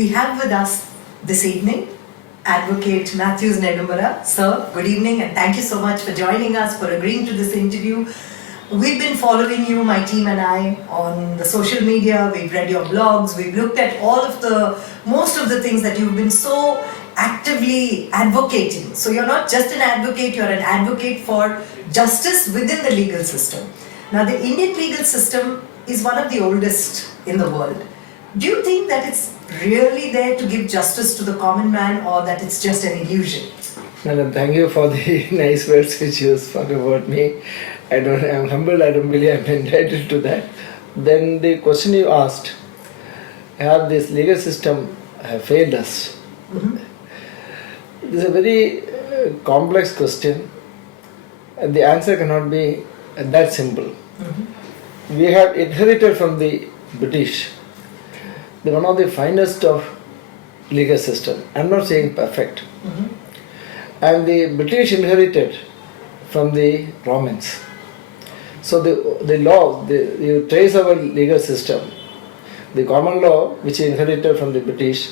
We have with us this evening Advocate Mathews Nedumpara. Sir, good evening and thank you so much for joining us, for agreeing to this interview. We've been following you, my team and I, on the social media. We've read your blogs. We've looked at most of the things that you've been so actively advocating. So you're not just an advocate, you're an advocate for justice within the legal system. Now, the Indian legal system is one of the oldest in the world. Do you think that it's really there to give justice to the common man, or that it's just an illusion? Madam, thank you for the nice words which you spoke about me. I'm humbled, I don't believe I'm entitled to that. Then the question you asked, have this legal system failed us? Mm-hmm. This is a very complex question, and the answer cannot be that simple. Mm-hmm. We have inherited from the British one of the finest of legal system. I'm not saying perfect. Mm-hmm. And the British inherited from the Romans. So the law, you trace our legal system. The common law, which is inherited from the British,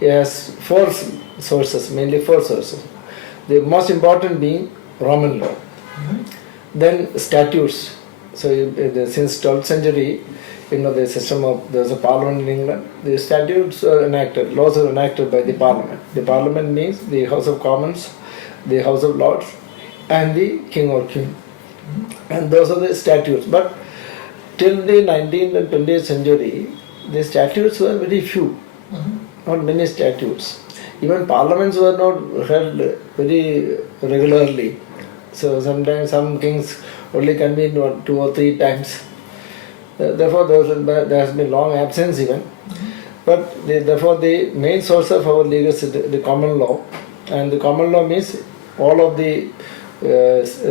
it has four sources, mainly four sources. The most important being Roman law. Mm-hmm. Then statutes. So since 12th century, the system of, there's a parliament in England. The statutes are enacted, laws are enacted by the parliament. The parliament means the House of Commons, the House of Lords, and the king or queen. Mm-hmm. And those are the statutes. But till the 19th and 20th century, the statutes were very few, mm-hmm. not many statutes. Even parliaments were not held very regularly. So sometimes some kings only convened 2 or 3 times. Therefore, there has been long absence even. Mm-hmm. But therefore, the main source of our legal system, the common law, and the common law means all of the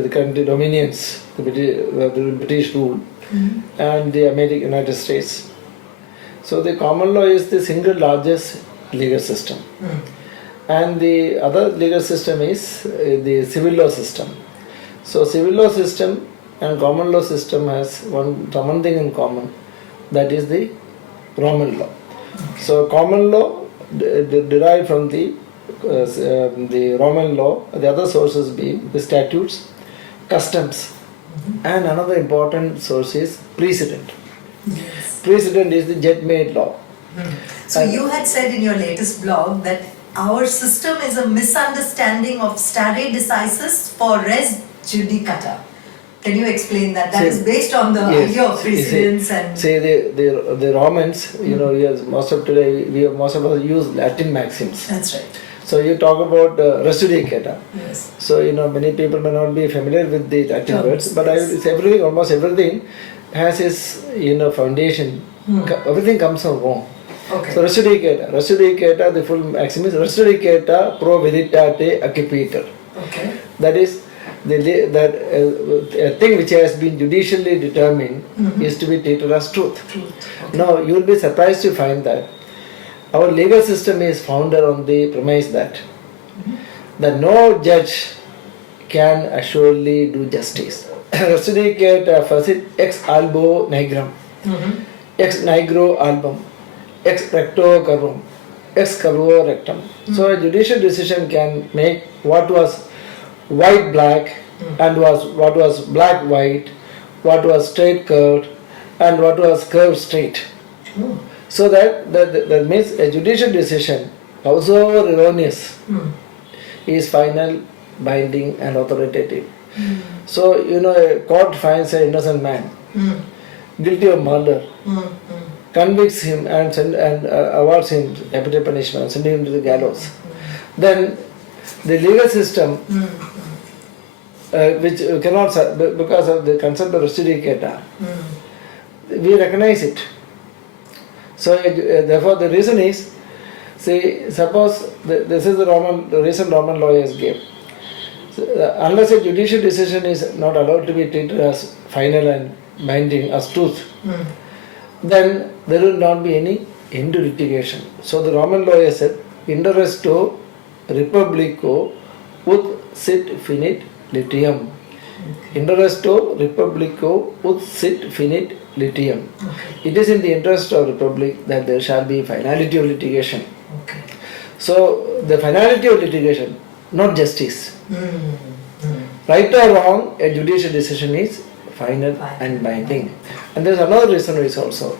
country dominions, the British rule, mm-hmm. and the United States. So the common law is the single largest legal system. Mm-hmm. And the other legal system is the civil law system. So civil law system and common law system has one thing in common, that is the Roman law. Okay. So common law derived from the Roman law, the other sources being the statutes, customs, mm-hmm. and another important source is precedent. Yes. Precedent is the judge-made law. Mm-hmm. So you had said in your latest blog that our system is a misunderstanding of stare decisis for res judicata. Can you explain that? That is based on the idea of precedence and... Say the Romans, mm-hmm. Most of us use Latin maxims. That's right. So you talk about res judicata. Yes. So many people may not be familiar with the Latin words, but almost everything has its foundation. Mm-hmm. Everything comes from Rome. Okay. So res judicata, the full maxim is res judicata pro veritate accipitur. Okay. That is, a thing which has been judicially determined, mm-hmm. is to be treated as truth. Okay. Now, you will be surprised to find that our legal system is founded on the premise that, mm-hmm. that no judge can assuredly do justice. Res judicata facit ex albo nigrum, mm-hmm. ex nigro album, ex recto curvum, ex curvo rectum. Mm-hmm. So a judicial decision can make what was white black, and what was black white, what was straight curved, and what was curved straight. So that means a judicial decision, however erroneous, is final, binding, and authoritative. So a court finds an innocent man guilty of murder, convicts him and awards him capital punishment and sending him to the gallows. Then the legal system, which cannot, because of the concept of res judicata, we recognize it. So therefore the reason is, suppose this is the reason Roman lawyers gave. So, unless a judicial decision is not allowed to be treated as final and binding, as truth, then there will not be any end to litigation. So the Roman lawyer said, Interesto Republico ut sit finit litium. Interesto Republico ut sit finit litium. It is in the interest of Republic that there shall be finality of litigation. Okay. So the finality of litigation, not justice. Mm. Right or wrong, a judicial decision is final and binding. And there's another reason is also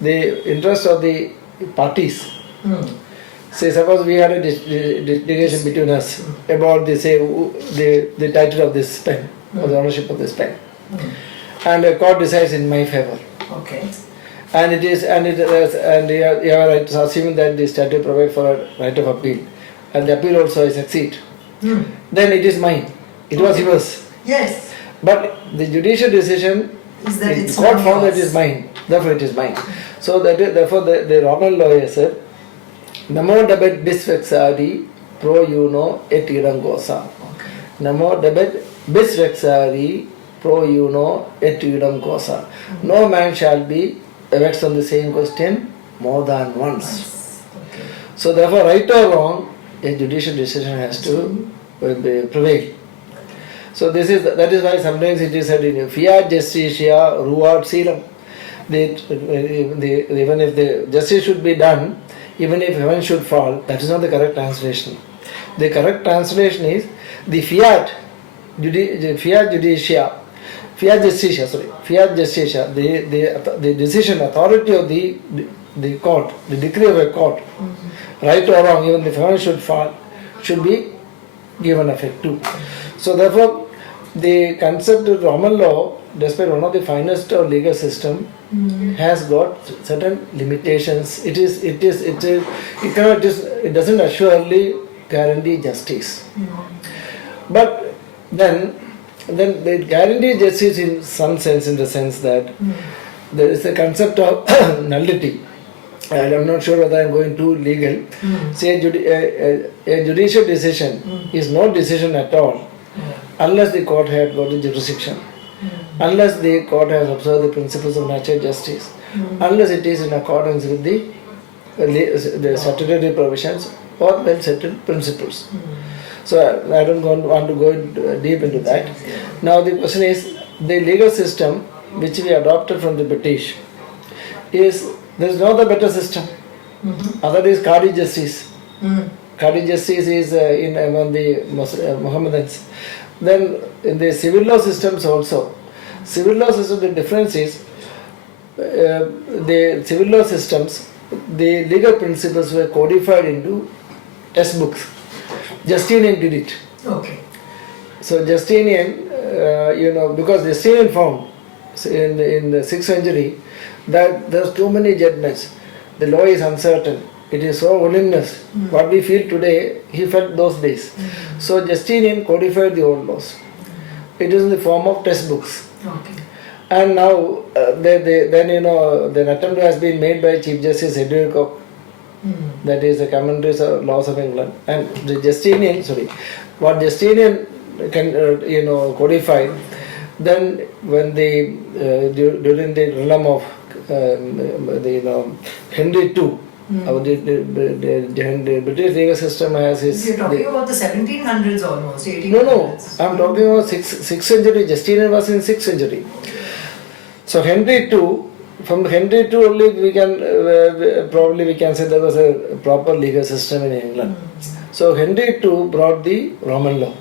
the interest of the parties. Say, suppose we had a litigation between us about the title of this pen or the ownership of this pen, and a court decides in my favor. Okay. And you have a right to assuming that the statute provides for a right of appeal, and the appeal also I succeed. Then it is mine. It was yours. Yes. But the judicial decision, Is that the it's court not found that it yours. is mine. Therefore, it is mine. So therefore, the Roman lawyer said, "Namo debet bis vexari pro uno et idam gosa." Namo debet bis vexari pro uno et idam gosa. No man shall be vexed on the same question more than once. Okay. So therefore, right or wrong, a judicial decision has to prevail. So that is why sometimes it is said in fiat justitia ruat coelum. Even if the justice should be done, even if heaven should fall, that is not the correct translation. The correct translation is the fiat justitia, the decision, authority of the court, the decree of a court, right or wrong, even if heaven should fall, should be given effect too. So therefore, the concept of Roman law, despite one of the finest of legal system, has got certain limitations. It doesn't assuredly guarantee justice. But then it guarantees justice in some sense, in the sense that there is a concept of nullity. And I'm not sure whether I'm going too legal. Say a judicial decision is no decision at all unless the court had got the jurisdiction, unless the court has observed the principles of natural justice, unless it is in accordance with the statutory provisions or well settled principles. So I don't want to go deep into that. Now the question is, the legal system which we adopted from the British there is no other better system. Other is Qadi justice. Qadi justice is among the Mohammedans. Then in the civil law systems also, civil law system, the difference is the civil law systems, the legal principles were codified into textbooks. Justinian did it. Okay. So Justinian, because Justinian found in the 6th century that there's too many judgments. The law is uncertain. It is so voluminous. What we feel today, he felt those days. So Justinian codified the old laws. It is in the form of textbooks. Okay. And now, the attempt has been made by Chief Justice Edward Coke. That is the commentaries of laws of England. And the Justinian, what Justinian codified, then when during the realm of Henry II, the British legal system has its... You're talking about the 1700s almost, 1800s. No, I'm talking about 6th century. Justinian was in 6th century. So Henry II, from Henry II only we can say there was a proper legal system in England. So Henry II brought the Roman law.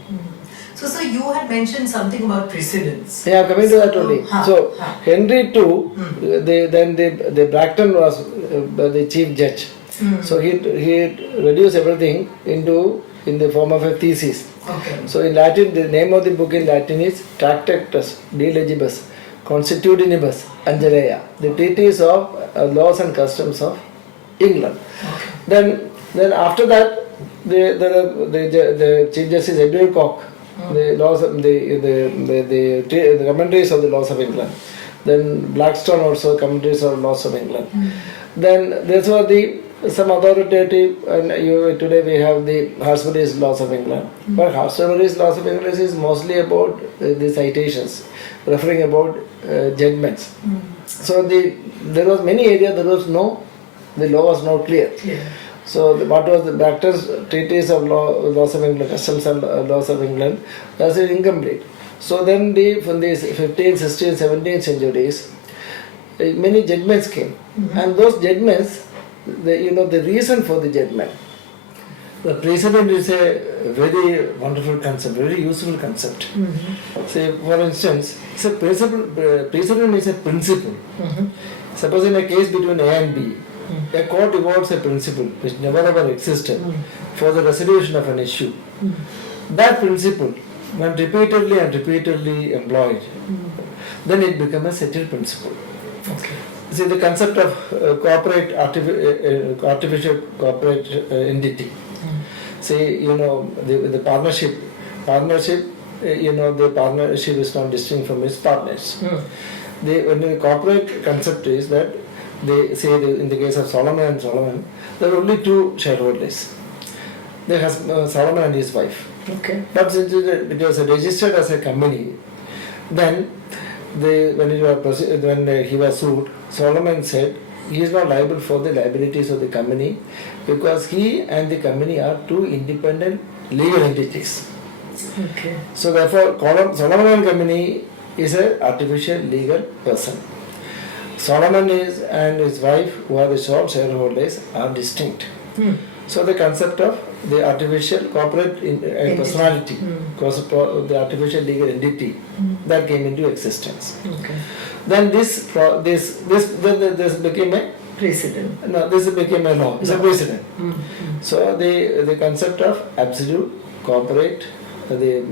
So you had mentioned something about precedence. Yeah, I'm coming to that only. Henry II, the Bracton was the chief judge. So he reduced everything in the form of a thesis. Okay. So in Latin, the name of the book in Latin is Tractatus de Legibus Constitutionibus Angeleia, the treatise of laws and customs of England. Okay. Then after that, the Chief Justice Edward Coke, the laws of the commentaries of the laws of England. Then Blackstone also commentaries of laws of England. Then these were some authoritative, and today we have the Harsberry's laws of England. But Harsberry's laws of England is mostly about the citations, referring about judgments. So there was many areas the law was not clear. So what was the Bracton's treatise of laws of England, customs and laws of England, that is incomplete. So then from the 15th, 16th, 17th centuries, many judgments came. And those judgments the reason for the judgment. The precedent is a very wonderful concept, very useful concept. Say, for instance, precedent is a principle. Suppose in a case between A and B, a court evolves a principle which never ever existed for the resolution of an issue. That principle, when repeatedly employed, then it becomes a settled principle. Okay. See, the concept of artificial corporate entity. Say, the partnership, the partnership is not distinct from its partners. The corporate concept is that they say in the case of Solomon, there are only two shareholders. There has Solomon and his wife. Okay. But since it was registered as a company, then when he was sued, Solomon said he is not liable for the liabilities of the company because he and the company are two independent legal entities. Okay. So therefore, Solomon and company is an artificial legal person. Solomon and his wife, who are the sole shareholders, are distinct. So the concept of the artificial corporate personality, the artificial legal entity, that came into existence. Okay. Then this became a Precedent. No, this became a law. It's a precedent. So the concept of absolute corporate, the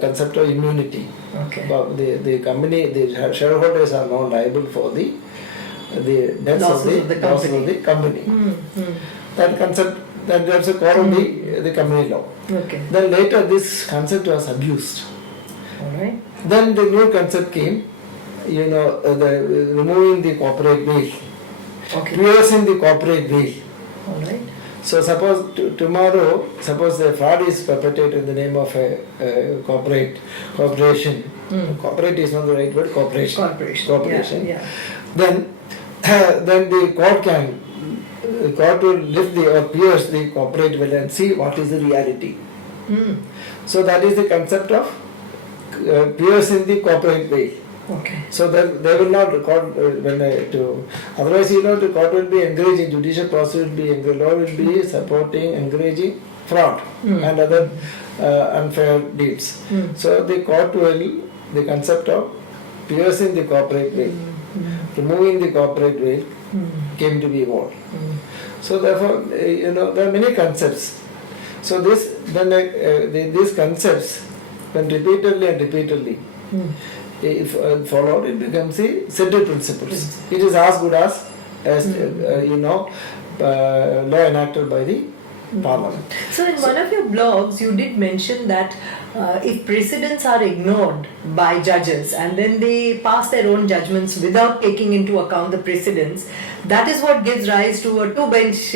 concept of immunity. Okay. The company, the shareholders are not liable for the debts of the company. That concept, that's a core of the company law. Okay. Then later this concept was abused. All right. Then the new concept came, removing the corporate veil, piercing the corporate veil. All right. So suppose tomorrow, suppose the fraud is perpetrated in the name of a corporation. Corporate is not the right word. Corporation. Yeah. Then the court will lift or pierce the corporate veil and see what is the reality. So that is the concept of piercing the corporate veil. Okay. So that they will not record otherwise the court will be encouraging, judicial process will be law will be supporting, encouraging fraud and other unfair deeds. So the court will, the concept of piercing the corporate veil, removing the corporate veil came to be evolved. So therefore, there are many concepts. So these concepts, when repeatedly if followed, it becomes the central principles. It is as good as law enacted by the Parliament. So in one of your blogs, you did mention that if precedents are ignored by judges and then they pass their own judgments without taking into account the precedents, that is what gives rise to a 2-bench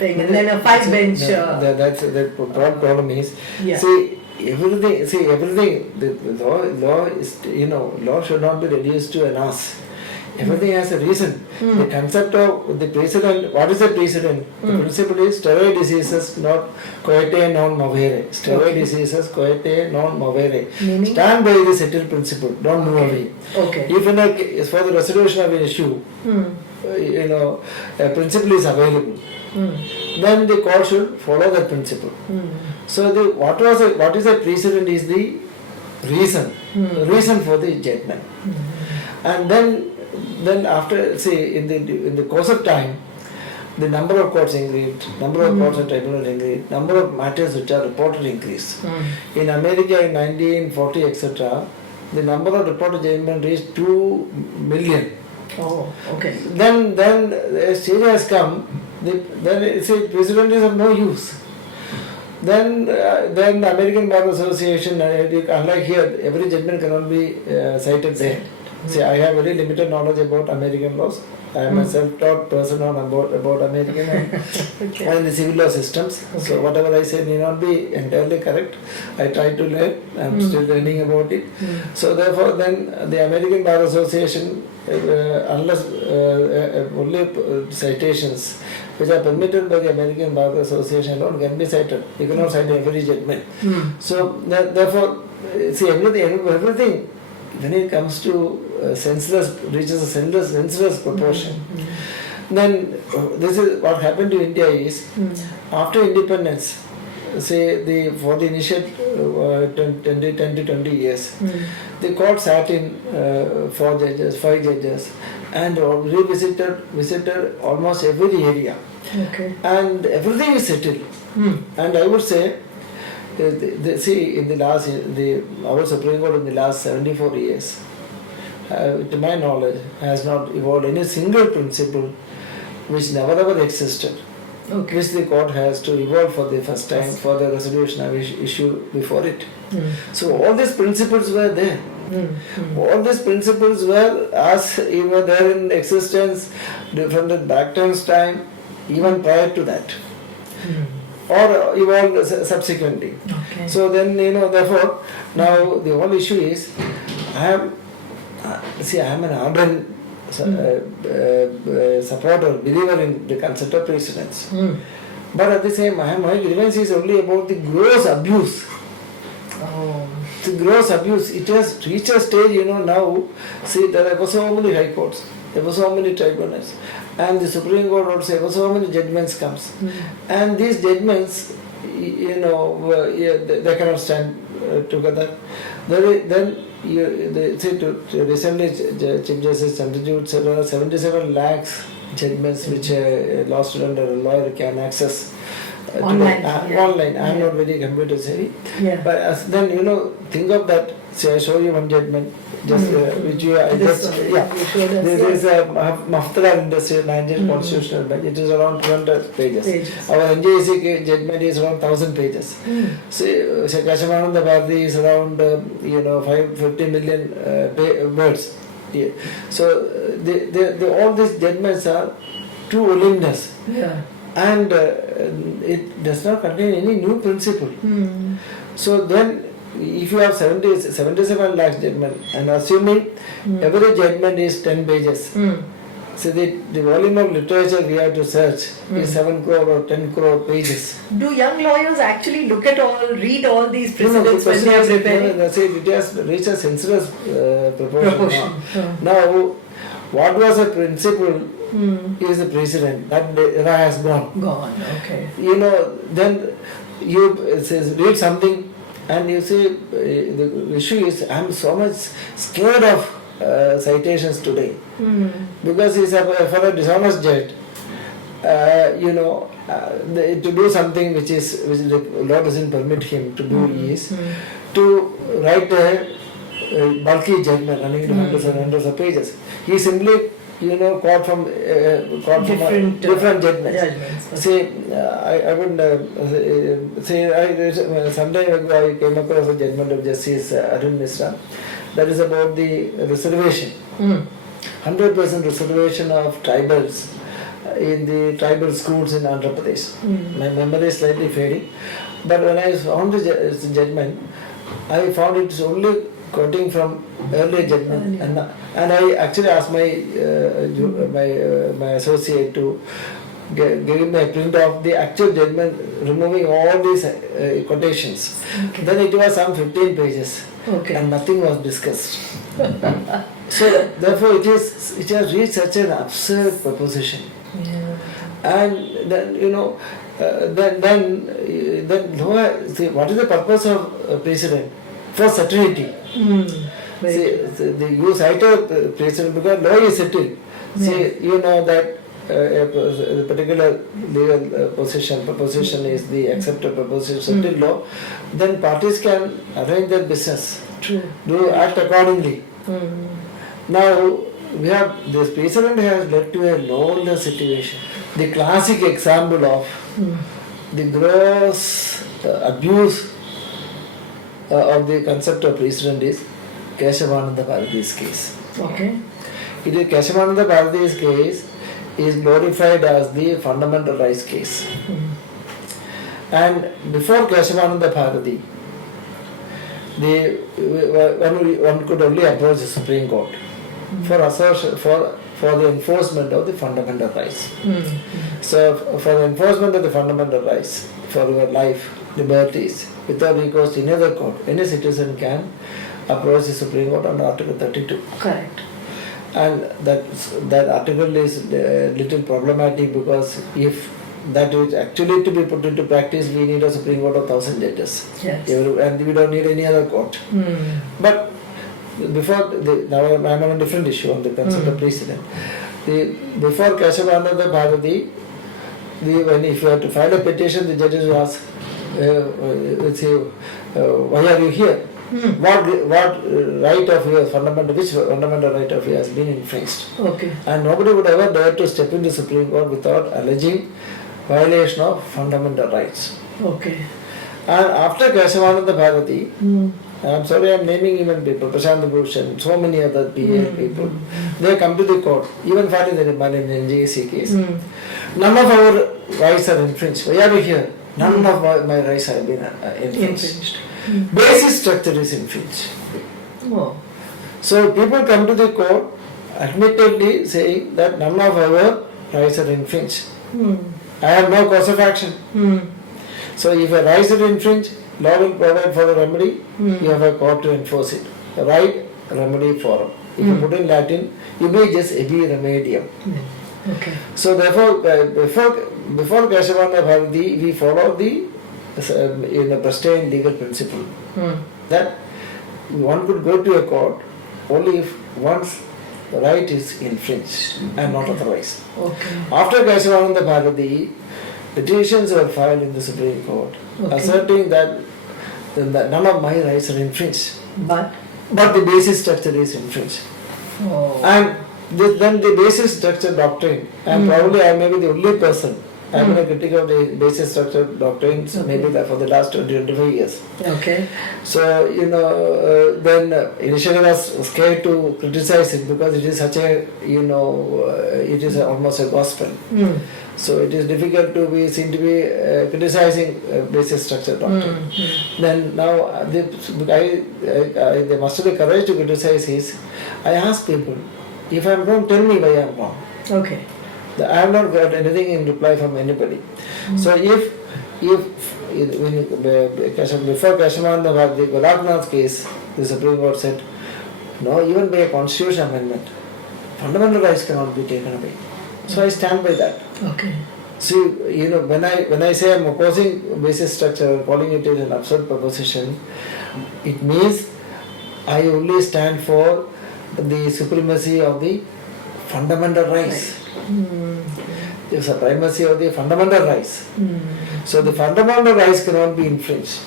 thing and then a 5-bench. That's the problem is. Yeah. Everything. The law is, law should not be reduced to an us. Everything has a reason. The concept of the precedent, what is the precedent? The principle is steroid diseases not coete non movere. Steroid diseases coete non movere. Meaning? Stand by the settled principle, don't move away. Okay. If for the resolution of an issue, a principle is available, then the court should follow that principle. So what is the precedent is the reason for the judgment. And then after, say, in the course of time, the number of courts increased, number of courts and tribunals increased, number of matters which are reported increased. In America in 1940, etc., the number of reported judgments reached 2 million. Oh, okay. Then the stage has come, then it's a precedent is of no use. Then the American Bar Association, unlike here, every judgment cannot be cited there. See, I have very limited knowledge about American laws. I am a self-taught person about American and the civil law systems. Okay. So whatever I say may not be entirely correct. I try to learn. I am still learning about it. So therefore, then the American Bar Association, unless only citations which are permitted by the American Bar Association alone can be cited. You cannot cite every judgment. So therefore, see everything when it comes to reaches a senseless proportion, then this is what happened to India is after independence, say for the initial 10 to 20 years, the court sat in 5 judges, and visited almost every area, and everything is settled. And I would say, in the last our Supreme Court in the last 74 years, to my knowledge, has not evolved any single principle which never ever existed, which the court has to evolve for the first time for the resolution of issue before it. So all these principles were there. All these principles were there in existence from the Bracton's time, even prior to that, or evolved subsequently. So then, therefore, now the whole issue is, I am an ardent supporter, believer in the concept of precedence. But at the same time, my grievance is only about the gross abuse. The gross abuse, it has reached a stage, now, there were so many high courts, there were so many tribunals, and the Supreme Court also, there were so many judgments comes. And these judgments, they cannot stand together. Then, recently, Chief Justice Chandrachud said 77 lakhs judgments which a law student or a lawyer can access online. Online. I am not very computer savvy. But then, think of that. Say, I show you one judgment, which this is a Maftala Industry, Nigerian Constitutional Bench. It is around 200 pages. Our NJC judgment is around 1,000 pages. So, Kashamananda Bharati is around 50 million words. So, all these judgments are too voluminous. And it does not contain any new principle. So then, if you have 77 lakhs judgment, and assuming every judgment is 10 pages, so the volume of literature we have to search is 7 crore or 10 crore pages. Do young lawyers actually read all these precedents when they are preparing? It has reached a senseless proportion. Now, what was a principle is a precedent. That era has gone. Then you read something, and you say, the issue is, I am so much scared of citations today, because he is for a dishonest judge, to do something which the law doesn't permit him to do is to write a bulky judgment running to hundreds of pages. He simply quote from different judgments. Say, I would say, some time ago I came across a judgment of Justice Arun Misra that is about the reservation. 100% reservation of tribals in the tribal schools in Andhra Pradesh. My memory is slightly fading, but when I found the judgment, I found it is only quoting from earlier judgment, and I actually asked my associate to give me a print of the actual judgment, removing all these quotations. Then it was some 15 pages, and nothing was discussed. So therefore, it has reached such an absurd proposition. And then then what is the purpose of precedent? For certainty. You cite a precedent because law is settled. That a particular legal proposition is the accepted proposition, settled law, then parties can arrange their business, do act accordingly. Now, we have this precedent has led to a lawless situation. The classic example of the gross abuse of the concept of precedent is Keshavananda Bharati's case. It is Keshavananda Bharati's case is glorified as the fundamental rights case. And before Keshavananda Bharati, one could only approach the Supreme Court for the enforcement of the fundamental rights. So, for the enforcement of the fundamental rights, for your life, liberties, without recourse to any other court, any citizen can approached the Supreme Court under Article 32. Correct. And that article is little problematic because if that is actually to be put into practice, we need a Supreme Court of 1,000 judges. Yes. And we don't need any other court. But now I'm on a different issue on the concept of precedent. Before Keshavananda Bharati, when if you have to file a petition, the judges will ask, why are you here? What right of yours, which fundamental right of yours has been infringed? Okay. And nobody would ever dare to step into Supreme Court without alleging violation of fundamental rights. Okay. And after Keshavananda Bharati, I'm sorry, I'm naming even people, Prashant Bhushan, so many other PA people, they come to the court, even filing the remand in the NJC case. None of our rights are infringed. Why are we here? None of my rights have been infringed. Basic structure is infringed. Oh. So people come to the court admittedly saying that none of our rights are infringed. I have no cause of action. So if a rights are infringed, law will provide for the remedy, you have a court to enforce it. Right remedy forum. If you put in Latin, you may just ebi remedium. Okay. So therefore, before Keshavananda Bharati, we follow the in a pristine legal principle that one could go to a court only if one's right is infringed and not otherwise. Okay. After Keshavananda Bharati, petitions were filed in the Supreme Court asserting that none of my rights are infringed, But the basic structure is infringed. And then the basic structure doctrine, and probably I may be the only person, I have been a critic of the basic structure doctrines maybe for the last 20-25 years. Okay. So, then initially I was scared to criticize it because it is such a, it is almost a gospel. So it is difficult to be seen to be criticizing basic structure doctrine. Then now, there must be courage to criticize is, I ask people, if I am wrong, tell me why I am wrong. Okay. I have not got anything in reply from anybody. So if before Keshavananda Bharati, Golaknath's case, the Supreme Court said, no, even by a constitutional amendment, fundamental rights cannot be taken away. So I stand by that. Okay. See, when I say I'm opposing basic structure, calling it an absurd proposition, it means I only stand for the supremacy of the fundamental rights. There's a primacy of the fundamental rights. So the fundamental rights cannot be infringed.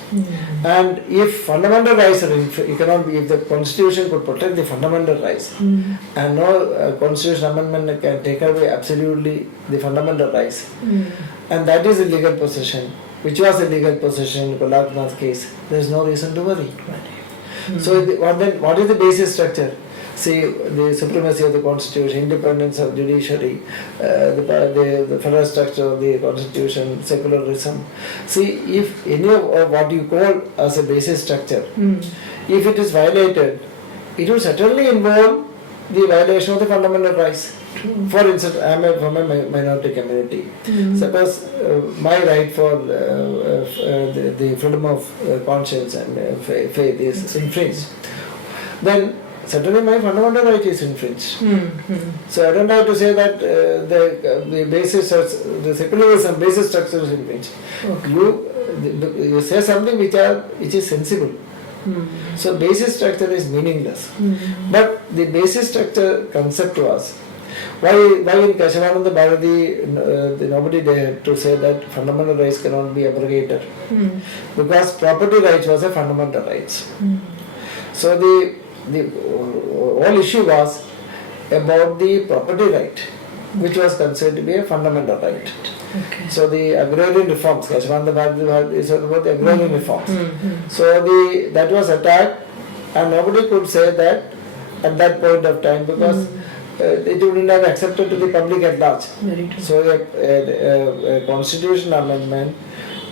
And if fundamental rights are infringed, it cannot be, if the Constitution could protect the fundamental rights, and no constitutional amendment can take away absolutely the fundamental rights, and that is a legal possession, which was a legal possession in Golaknath's case, there is no reason to worry. So what is the basic structure? See, the supremacy of the Constitution, independence of judiciary, the federal structure of the Constitution, secularism. See, if any of what you call as a basic structure, if it is violated, it will certainly involve the violation of the fundamental rights. For instance, I am from a minority community. Suppose my right for the freedom of conscience and faith is infringed. Then certainly my fundamental right is infringed. So I don't have to say that the basis, the secularism basis structure is infringed. You say something which is sensible. So basic structure is meaningless. But the basic structure concept was, why in Keshavananda Bharati nobody dared to say that fundamental rights cannot be abrogated? Because property rights was a fundamental rights. So the whole issue was about the property right, which was considered to be a fundamental right. Okay. So the agrarian reforms, Keshavananda Bharati is about the agrarian reforms. So that was attacked, and nobody could say that at that point of time because it wouldn't have accepted to the public at large. Very true. So a constitutional amendment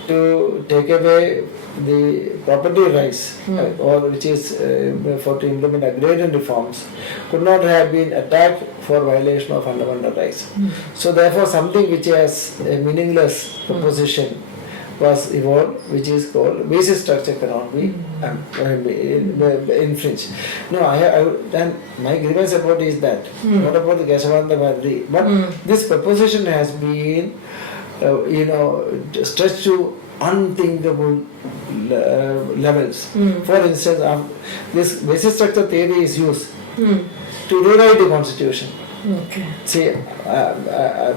to take away the property rights or which is for to implement agrarian reforms could not have been attacked for violation of fundamental rights. So therefore something which has a meaningless proposition was evolved, which is called basic structure cannot be infringed. No, then my grievance about is that, not about the Keshavanda Madri, but this proposition has been, stretched to unthinkable levels. For instance, this basic structure theory is used to rewrite the constitution. Okay. See,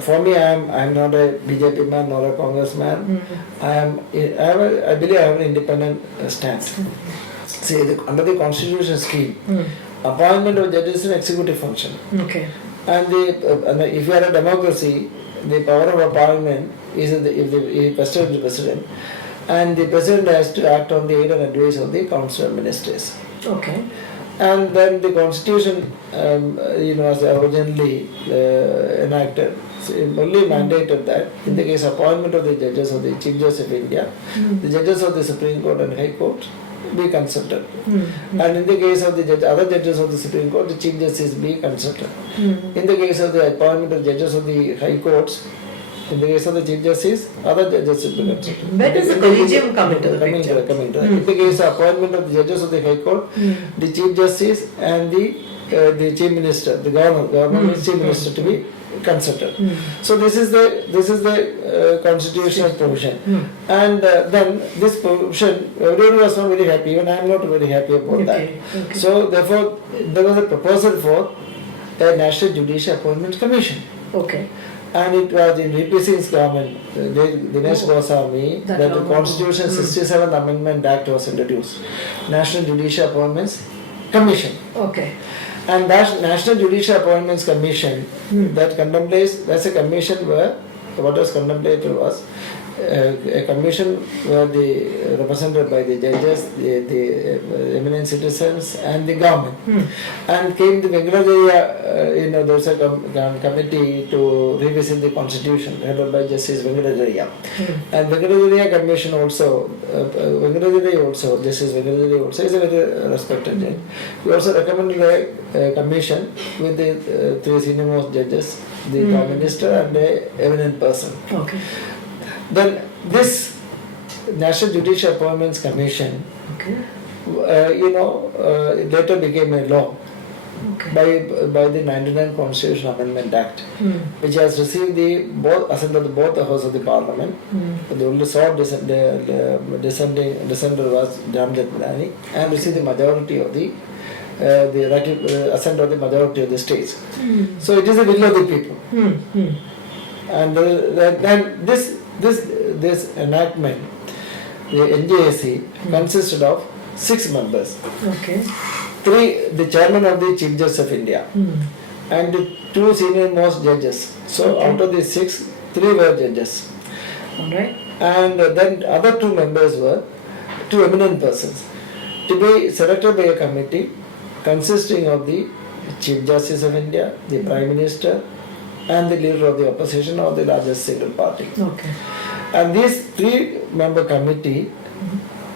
for me, I'm not a BJP man nor a congressman. I believe I have an independent stance. See, under the constitution scheme, appointment of judges is an executive function. Okay. And if you are a democracy, the power of appointment is if the president, and the president has to act on the aid and advice of the council of ministers. Okay. And then the constitution, as originally enacted, only mandated that in the case of appointment of the judges of the Chief Justice of India, the judges of the Supreme Court and High Court be consulted. And in the case of the other judges of the Supreme Court, the Chief Justice be consulted. In the case of the appointment of judges of the High Courts, in the case of the Chief Justice, other judges will be consulted. Where does the collegium come into the picture? In the case of appointment of the judges of the High Court, the Chief Justice and the Chief Minister, the government Chief Minister to be consulted. So this is the constitutional provision, and then this provision, everyone was not very happy. Even I am not very happy about that. Okay. So therefore, there was a proposal for a National Judicial Appointments Commission. Okay. And it was in VP Singh's government, Dinesh Goswami, that the Constitution 67th Amendment Act was introduced. National Judicial Appointments Commission. Okay. And that National Judicial Appointments Commission that contemplates, that's a commission where what was contemplated was a commission where represented by the judges, the eminent citizens and the government. And came the Vengadariya, there was a committee to revisit the constitution headed by Justice Vengadariya. And Vengadariya commission also, Justice Vengadariya also is a very respected judge. We also recommended a commission with the three senior most judges, the Prime Minister and a eminent person. Okay. Then this National Judicial Appointments Commission, it later became a law by the 99 Constitutional Amendment Act, which has received the assent of both the Houses of the Parliament. The only sole dissenter was Jamjat Milani, and received the majority of the assent of the majority of the states. So it is the will of the people. And then this enactment, the NJAC, consisted of 6 members. Okay. 3, the chairman of the Chief Justice of India, and 2 senior most judges. So out of the 6, 3 were judges. Alright. And then other 2 members were 2 eminent persons to be selected by a committee consisting of the Chief Justice of India, the Prime Minister, and the leader of the opposition or the largest single party. Okay. And this 3-member committee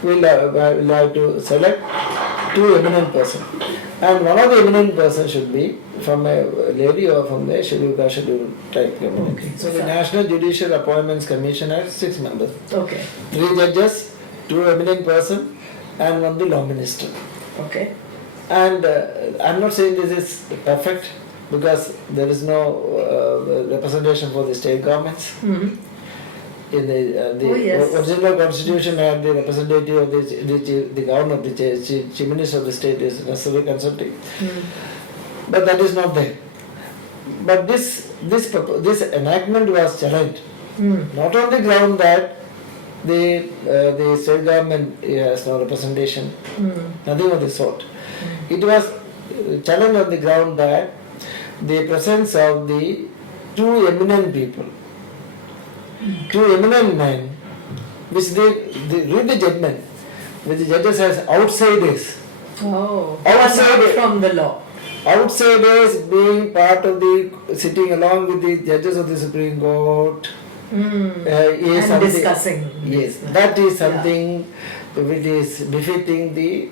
will have to select 2 eminent persons. And one of the eminent persons should be from a lady or from the scheduled type community. Okay. So the National Judicial Appointments Commission has 6 members. Okay. 3 judges, 2 eminent persons, and 1 the law minister. Okay. And I'm not saying this is perfect, because there is no representation for the state governments. In the original constitution had the representative of the governor of the chief minister of the state is necessarily consulting. But that is not there. But this enactment was challenged, not on the ground that the state government has no representation, nothing of the sort. It was challenged on the ground that the presence of the 2 eminent people, 2 eminent men, which they read the judgment, which the judges as outsiders. Oh, Outside from the law. Outsiders being part of the sitting along with the judges of the Supreme Court. Is and discussing. Yes, that is something which is befitting the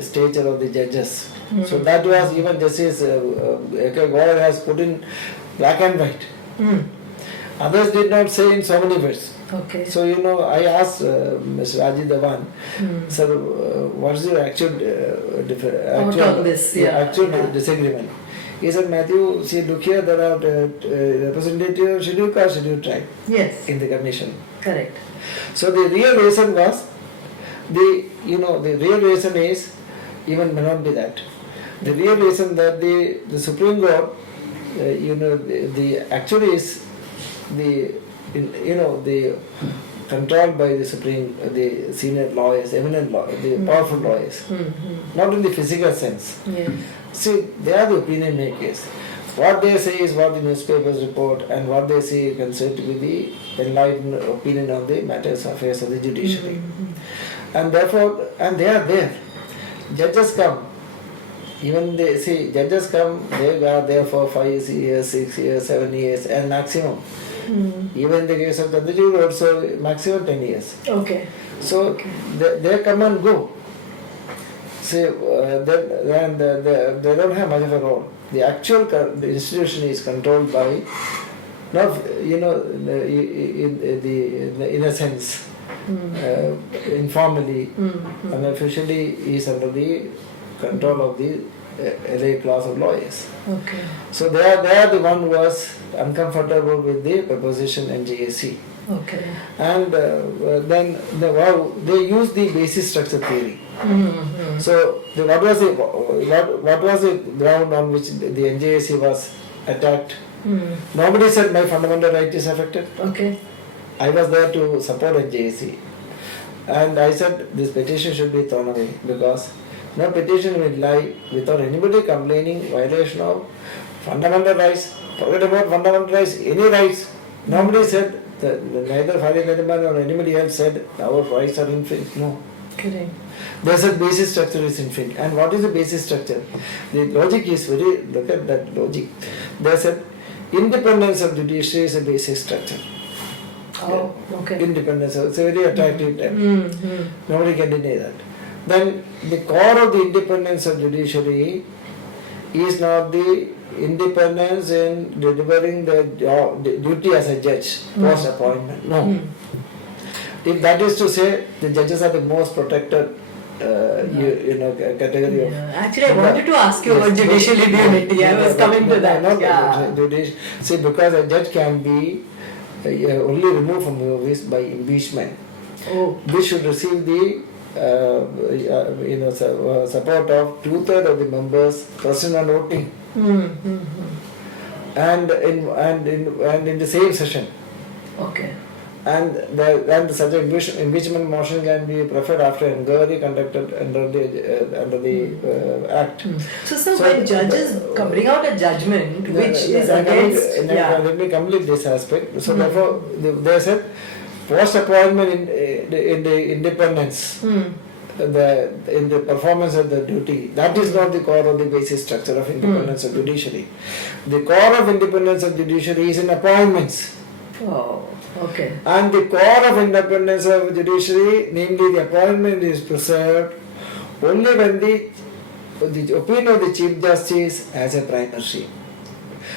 stature of the judges. So that was even Justice Gaur has put in black and white. Others did not say in so many words. Okay. So, I asked Mr. Rajiv Dhawan, sir, what's your actual disagreement? He said, Matthew, see, look here, there are representative scheduled caste, scheduled tribe in the commission. Correct. So the real reason was, the real reason is, even may not be that. The real reason that the Supreme Court, the actually is the controlled by the senior lawyers, eminent lawyers, the powerful lawyers, not in the physical sense. Yeah. See, they are the opinion makers. What they say is what the newspapers report, and what they say is considered to be the enlightened opinion on the matters, affairs of the judiciary. And therefore, and they are there. Judges come. Judges come, they are there for 5 years, 6 years, 7 years, and maximum. Even in the case of Chandrachud also maximum 10 years. Okay. So they come and go. See, they don't have much of a role. The actual the institution is controlled by, not in a sense, informally, unofficially is under the control of the elite class of lawyers. Okay. So they are the one who was uncomfortable with the proposition NJAC. Okay. And then they use the basic structure theory. So what was the ground on which the NJAC was attacked? Nobody said my fundamental right is affected. Okay. I was there to support NJAC, and I said this petition should be thrown away, because no petition will lie without anybody complaining violation of fundamental rights. Forget about fundamental rights, any rights. Nobody said that, neither Farid Nedimpara nor anybody else said our rights are infringed. No. Correct. They said basic structure is infringed. And what is the basic structure? The logic is look at that logic. They said independence of judiciary is a basic structure. Oh, okay. Independence, it's a very attractive term. Nobody can deny that. Then the core of the independence of judiciary is not the independence in delivering the duty as a judge post appointment. No. If that is to say, the judges are the most protected category of. Actually, I wanted to ask you about judicial immunity. I was coming to that. See, because a judge can be only removed from the office by impeachment. Which should receive the support of 2/3 of the members present and voting, and in the same session. Okay. And such an impeachment motion can be preferred after inquiry conducted under the Act. So when judges bring out a judgment which is against... Let me complete this aspect. So therefore, they said post-appointment in the independence, in the performance of the duty, that is not the core of the basic structure of independence of judiciary. The core of independence of judiciary is in appointments. Oh, okay. And the core of independence of judiciary, namely the appointment, is preserved only when the opinion of the Chief Justice has a primacy.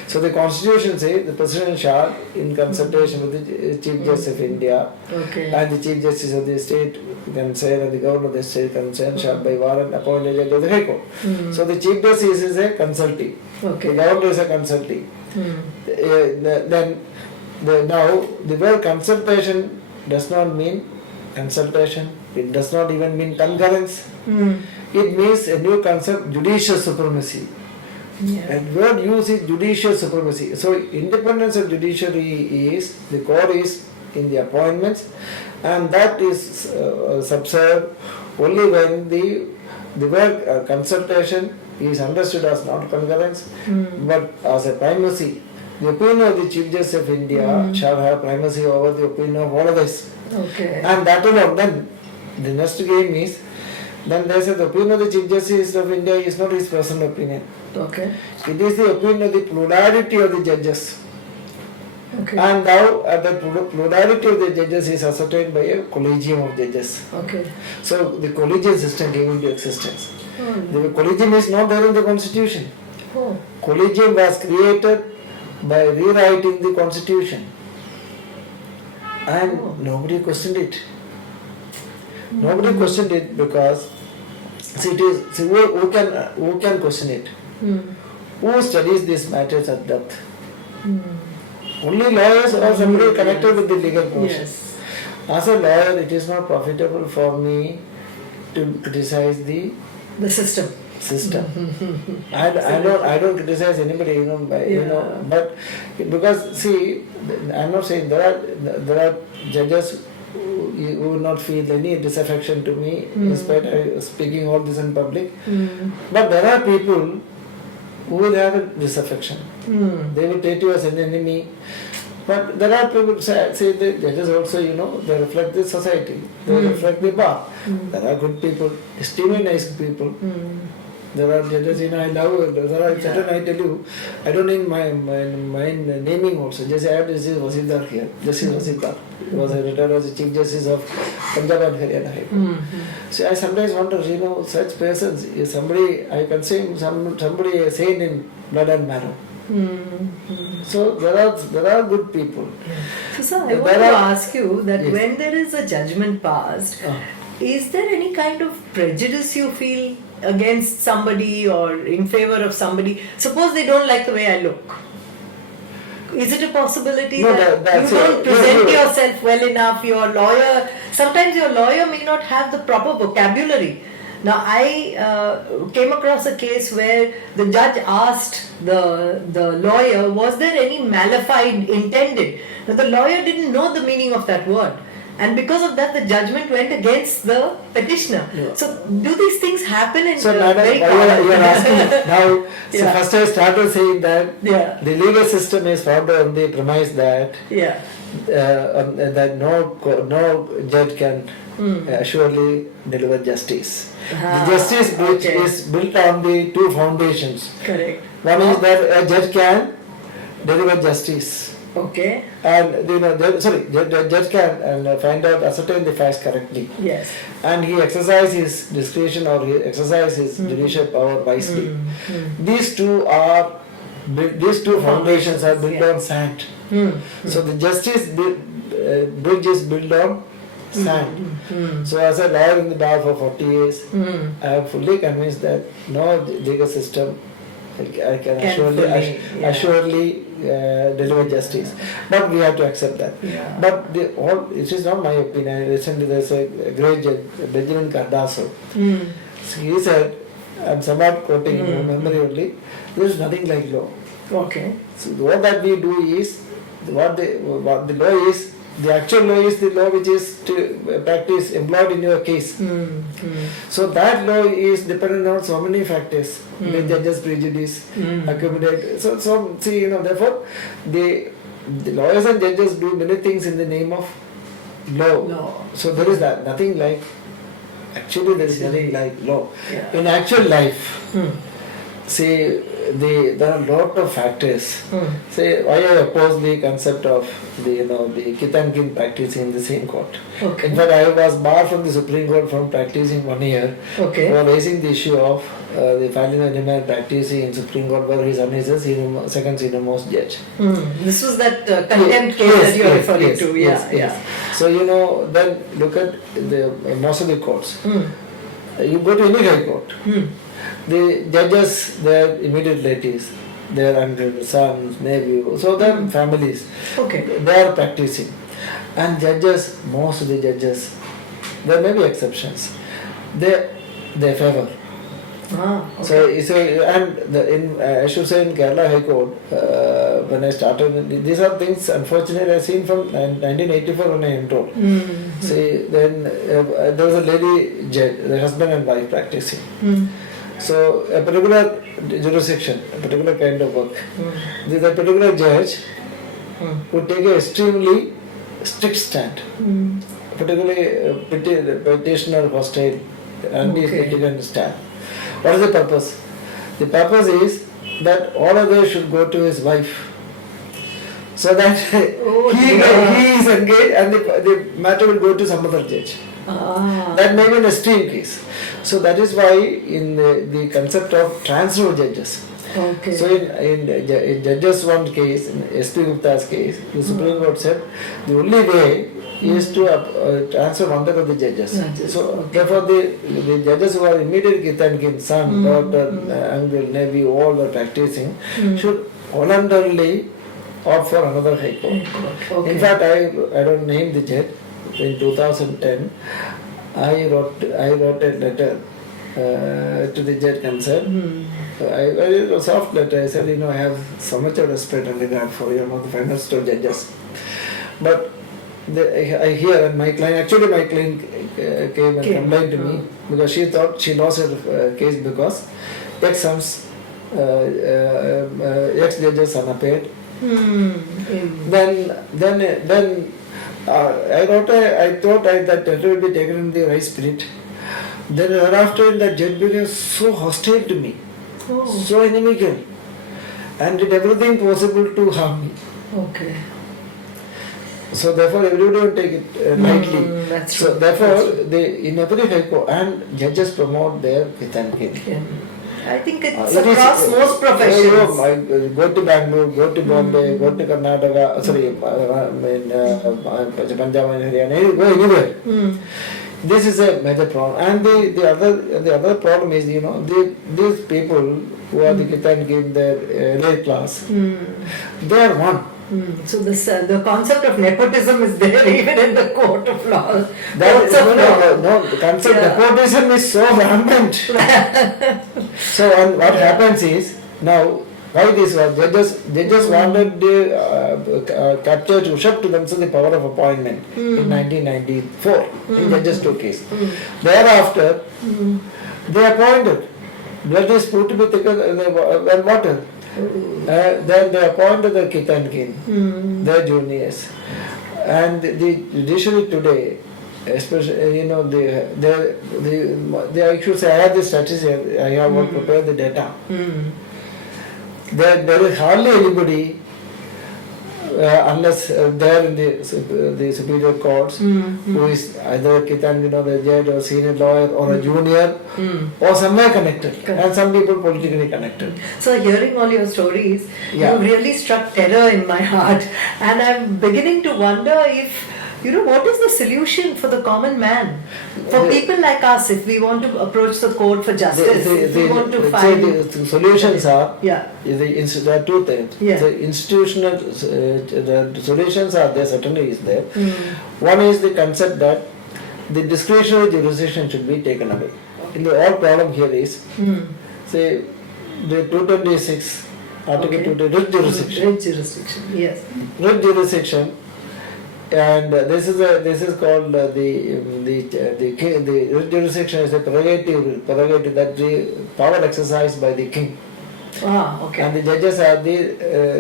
So the Constitution says the President shall, in consultation with the Chief Justice of India, and the Chief Justice of the state concerned and the Governor of the state concerned, shall by warrant appoint a judge of the High Court. So the Chief Justice is a consultee. The Governor is a consultee. Now the word consultation does not mean consultation. It does not even mean concurrence. It means a new concept, judicial supremacy. And word used is judicial supremacy. So independence of judiciary is, the core is in the appointments, and that is subserved only when the word consultation is understood as not concurrence, but as a primacy. The opinion of the Chief Justice of India shall have primacy over the opinion of all of us. And that alone, then the next game is, then they say the opinion of the Chief Justice of India is not his personal opinion. It is the opinion of the plurality of the judges. And now the plurality of the judges is ascertained by a collegium of judges. So the collegial system came into existence. The collegium is not there in the Constitution. Collegium was created by rewriting the Constitution. and nobody questioned it. Nobody questioned it because see, who can question it? Who studies these matters at depth? Only lawyers or somebody connected with the legal profession. Yes. As a lawyer, it is not profitable for me to criticize the system. I don't criticize anybody, but because see, I'm not saying there are judges who will not feel any disaffection to me in spite of speaking all this in public. But there are people who will have a disaffection. They will treat you as an enemy. But there are people say the judges also, they reflect the society, they reflect the bar. There are good people, extremely nice people. There are judges, I love, there are certain, I tell you, I don't need my naming also. Just I have Justice Vasildar here, Justice Vasildar. He was retired as the Chief Justice of Punjab and Haryana High Court. So I sometimes wonder, such persons, is somebody, I consider somebody a saint in blood and marrow. So there are good people. So sir, I want to ask you that when there is a judgment passed, is there any kind of prejudice you feel against somebody or in favor of somebody? Suppose they don't like the way I look. Is it a possibility that you don't present yourself well enough? Sometimes your lawyer may not have the proper vocabulary. Now, I came across a case where the judge asked the lawyer, was there any malefied intended? Now, the lawyer didn't know the meaning of that word. And because of that, the judgment went against the petitioner. Yeah. So, do these things happen in very common? You are asking now. So first I started saying that the legal system is founded on the premise that that no judge can surely deliver justice. The justice which is built on the two foundations. Correct. One is that a judge can deliver justice. Okay. And judge can ascertain the facts correctly. Yes. And he exercises his discretion or he exercises his judicial power wisely. These two foundations are built on sand. So the justice bridge is built on sand. So as a lawyer in the bar for 40 years, I am fully convinced that no legal system I can assuredly deliver justice. But we have to accept that. Yeah. But it is not my opinion. Recently there is a great judge, Benjamin Cardoso. So he said, I am somewhat quoting in memory only, there is nothing like law. Okay. So what that we do is, what the law is, the actual law is the law which is to practice employed in your case. So that law is dependent on so many factors. The judge's prejudice, accumulate. So see, therefore, the lawyers and judges do many things in the name of law. So there is nothing like. Actually, there is nothing like law. Yeah. In actual life, see, there are a lot of factors. Say why I oppose the concept of the kith and kin practicing in the same court. Okay. In fact, I was barred from the Supreme Court from practicing 1 year for raising the issue of the filing of demand practicing in Supreme Court where his son is the second senior most judge. This was that contempt case that you are referring to. Yes. So then look at most of the courts. You go to any high court. The judges, their immediate relatives, their uncles, sons, nephews, so their families, they are practicing. And judges, most of the judges, there may be exceptions, they favor. So I should say in Kerala High Court, when I started, these are things unfortunately I've seen from 1984 when I enrolled. See, then there was a lady judge, the husband and wife practicing. So a particular jurisdiction, a particular kind of work, the particular judge would take an extremely strict stand, particularly petitioner hostile and litigant stand. What is the purpose? The purpose is that all others should go to his wife, so that he is engaged and the matter will go to some other judge. That may be an extreme case. So that is why in the concept of transfer judges. So in Judges 1 case, in S.P. Gupta's case, the Supreme Court said the only way is to transfer one third of the judges. Judges, So okay. therefore the judges who are immediate kith and kin, son, daughter, uncle, nephew, all are practicing, should voluntarily opt for another high court. Okay. In fact, I don't name the judge. In 2010, I wrote a letter to the judge concerned. It was a soft letter. I said, I have so much of respect and regard for the final store judges. But I hear, and my client came and complained to me because she thought she lost her case because ex-judges unpaid. Then I thought that letter would be taken in the right spirit. Then thereafter, the judge became so hostile to me, so inimical, and did everything possible to harm me. Okay. So therefore, everybody will take it lightly. That's so true. therefore, in every high court, and judges promote their kith and kin. I think it's across most professions. Go to Bangalore, go to Bombay, go to Karnataka, Punjab and Haryana, go anywhere. This is a major problem. And the other problem is, these people who are the kith and kin, the elite class, they are one. So the concept of nepotism is there even in the court of law. The concept of nepotism is so rampant. So what happens is, now, why this was, they just wanted to capture to shove to themselves the power of appointment in 1994 in judges' two case. Thereafter, they appointed. Blood is put to be thicker than water. Then they appointed the kith and kin, their juniors. And the judiciary today, especially, I should say, I have the statistics, I have prepared the data. There is hardly anybody, unless they are in the superior courts, who is either kith and kin, the judge or senior lawyer or a junior, or somewhere connected, and some people politically connected. So hearing all your stories, you really struck terror in my heart, and I'm beginning to wonder if, what is the solution for the common man? For people like us, if we want to approach the court for justice, if we want to find... The solutions are, there are two things. The institutional the solutions are there, certainly is there. One is the concept that the discretionary jurisdiction should be taken away. In the all problem here is, say, the 226 Article 2, writ jurisdiction. Writ jurisdiction, yes. Writ jurisdiction, and this is called the writ jurisdiction is a prerogative that the power exercised by the king. Okay. And the judges are the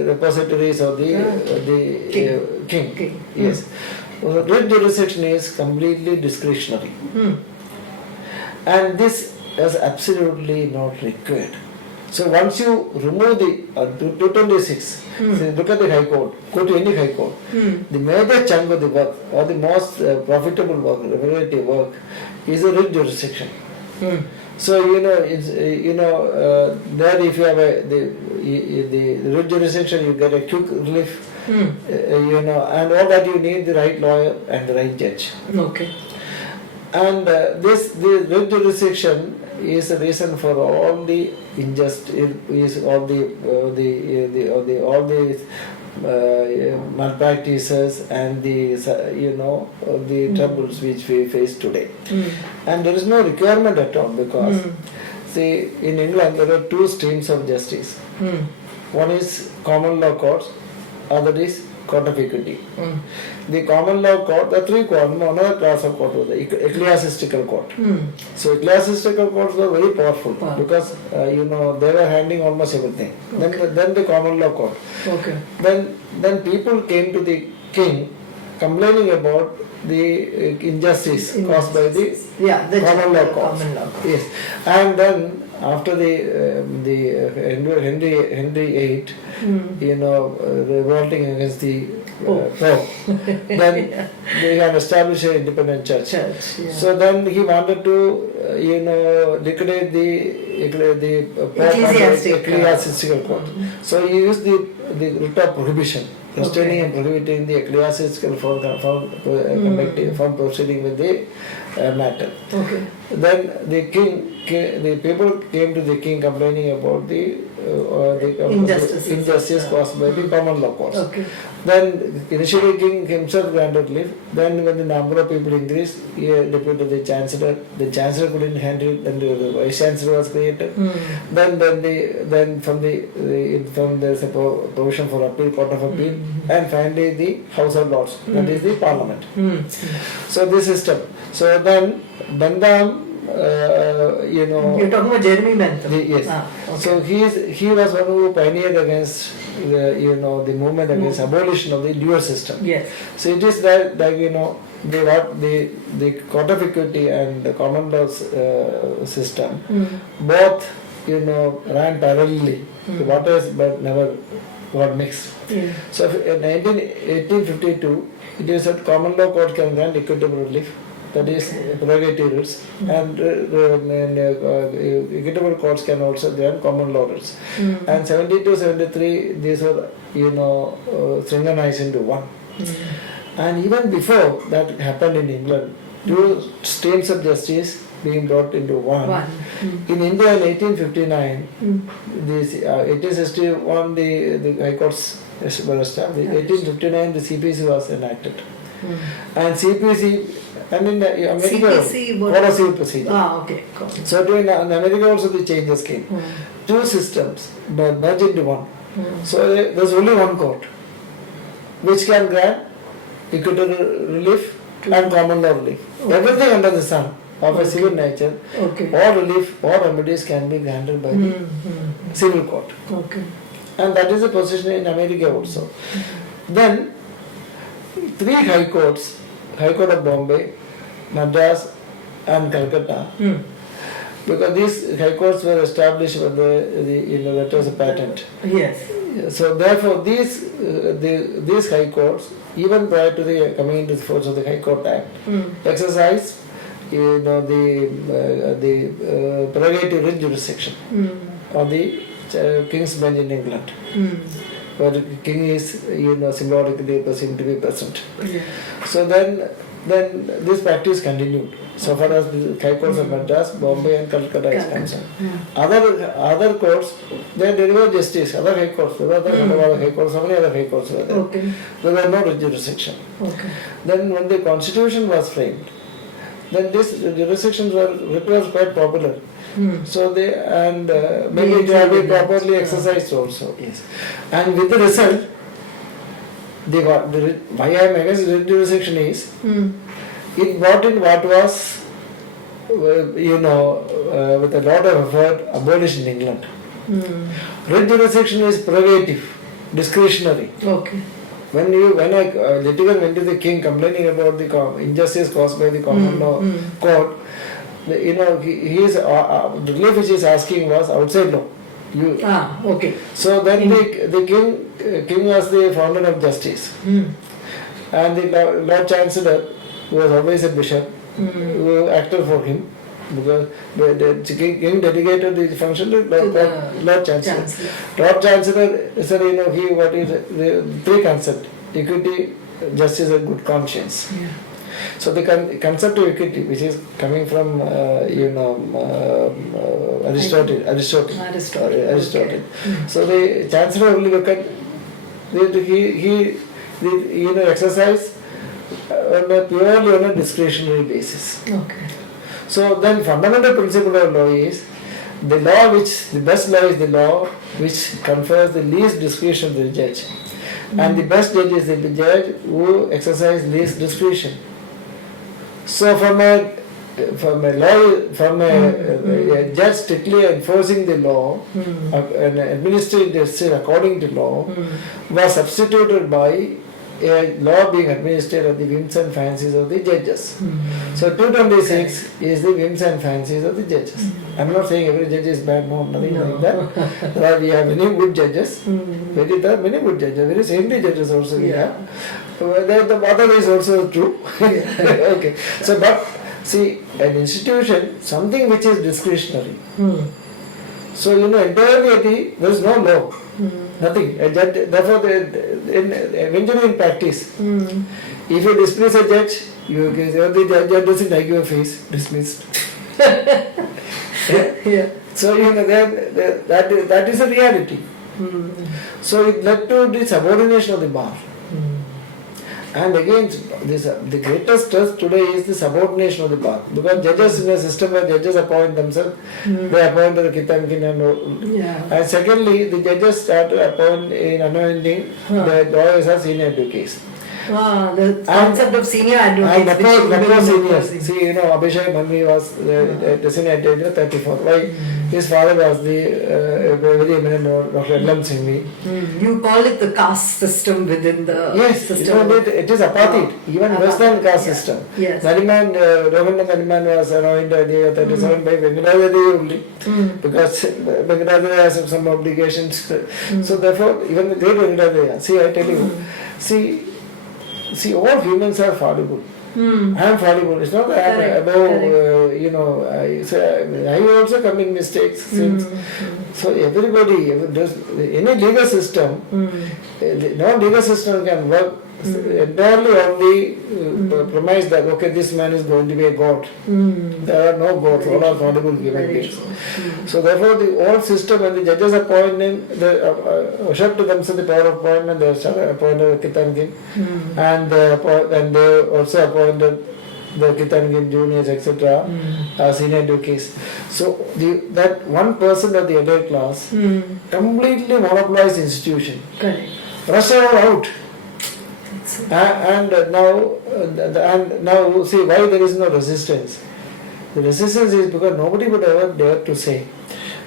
repositories of the king. Yes. Writ jurisdiction is completely discretionary. And this is absolutely not required. So once you remove the 226, look at the High Court, go to any High Court, the major chunk of the work or the most profitable work, repetitive work, is a writ jurisdiction. So there if you have the writ jurisdiction, you get a quick relief, and all that you need the right lawyer and the right judge. Okay. And the writ jurisdiction is the reason for all the injustice, all the malpractices and the troubles which we face today. And there is no requirement at all because see, in England there are two streams of justice. One is common law courts, other is court of equity. The common law court, the three courts, another class of court was the ecclesiastical court. So ecclesiastical courts were very powerful because they were handling almost everything. Then the common law court. Okay. Then people came to the king complaining about the injustice caused by the common law court. Yes, and then after the Henry VIII, revolting against the Pope, then they had established an independent church. So then he wanted to, liquidate the ecclesiastical court. So he used the writ of prohibition. restraining and prohibiting the ecclesiastical from proceeding with the matter. Okay. Then the people came to the king complaining about the injustice caused by the common law courts. Okay. Then initially king himself granted leave. Then when the number of people increased, he deputed the chancellor. The chancellor couldn't handle it. Then the vice chancellor was created. Then from there's a provision for appeal, court of appeal, and finally the House of Lords. That is the parliament. So this system. So then Bentham, You're talking about Jeremy Bentham. Yes. Okay. So he was one who pioneered against the movement against abolition of the dual system. Yes. So it is that the court of equity and the common law system both ran parallelly. The waters but never got mixed. Yeah. So in 1852 it is that common law court can grant equitable relief. That is prerogative writs, and equitable courts can also grant common law writs. And 72-73 these are synchronized into one. And even before that happened in England, two streams of justice being brought into one. In India in 1859, this 1861 the high courts were established. 1859 the CPC was enacted, and CPC. And in America, CPC, policy procedure. Okay. So in America also the changes came. Two systems merged into one. So there's only one court which can grant equitable relief and common law relief. Everything under the sun of a civil nature, all relief, all remedies can be granted by the civil court. And that is the position in America also. Then three high courts, High Court of Bombay, Madras and Calcutta, because these high courts were established when that was a patent. Yes. So therefore these high courts, even prior to the coming into the force of the High Court Act, exercise the prerogative writ jurisdiction of the King's Bench in England. Where the king is symbolically presumed to be present. So then this practice continued. So far as the high courts of Madras, Bombay and Calcutta is concerned. Other courts, they deliver justice. Other high courts, there were other high courts, so many other high courts were there. There were no jurisdiction. Then when the constitution was framed, then this jurisdiction was quite popular. So they maybe it will be properly exercised also. Yes. And with the result, why I am against the jurisdiction is it brought in what was with a lot of effort abolished in England. Writ jurisdiction is prerogative, discretionary. When a litigant went to the king complaining about the injustice caused by the common law court, he is the relief which he is asking was outside law. So then the king was the founder of justice, and the Lord Chancellor, who was always a bishop, who acted for him, because the king delegated the function to Lord Chancellor. Lord Chancellor said, what is the three concepts: equity, justice, and good conscience. So the concept of equity, which is coming from Aristotle. So the chancellor only look at he exercise purely on a discretionary basis. So then fundamental principle of law is the best law is the law which confers the least discretion to the judge, and the best judge is the judge who exercises least discretion. So from a judge strictly enforcing the law and administering justice according to law was substituted by a law being administered at the whims and fancies of the judges. So 226 is the whims and fancies of the judges. I'm not saying every judge is bad, no, nothing like that. We have many good judges, very saintly judges also we have. The other is also true. Okay. So but see, an institution, something which is discretionary. So, entirely there is no law, nothing. A judge, therefore, eventually in practice, if you dismiss a judge, the judge doesn't like your face, dismissed. Yeah. So, that is a reality. So, it led to the subordination of the bar. And again, the greatest stress today is the subordination of the bar. Because judges in a system where judges appoint themselves, they appoint the Kitankin and all. Yeah. And secondly, the judges start to appoint in anointing the lawyers as senior advocates. The concept of senior advocates. And Napo seniors. See, Abhishek Mami was the senior advocate 34. Why? His father was the very eminent Dr. L.M. Singhvi. You call it the caste system within the system. It is apartheid, even Western caste system. Yes. Nariman, Ravindra Nariman was anointed at the age of 37 by Venkatadri only, because Venkatadri has some obligations. So therefore, even the great Venkatadri, see, I tell you, see, all humans are fallible. I am fallible. It's not that I am above, I also commit mistakes. So everybody, any legal system, no legal system can work entirely on the premise that, okay, this man is going to be a god. There are no gods, all are fallible human beings. So therefore, the old system, when the judges appoint him, they usurp to themselves the power of appointment, they appointed Kitankin, and they also appointed the Kitankin juniors, etc., senior advocates. So that 1% of the elite class completely monopolized institution. Correct. Rush out. And now, see why there is no resistance. The resistance is because nobody would ever dare to say.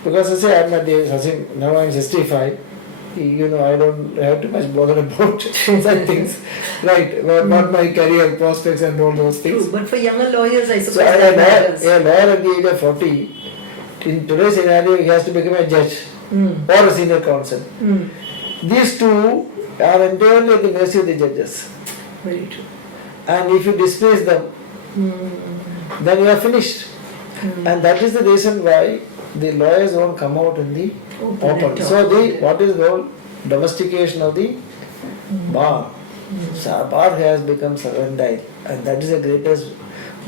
Because I say, I'm at the age, now I'm 65. I don't have too much bother about such things, right? Not my career prospects and all those things. True, but for younger lawyers, I suppose So that matters. a lawyer at the age of 40, in today's scenario, he has to become a judge or a senior counsel. These two are entirely at the mercy of the judges. Very true. And if you dismiss them, then you are finished. And that is the reason why the lawyers won't come out in the open. So what is called domestication of the bar. So bar has become servantile, and that is the greatest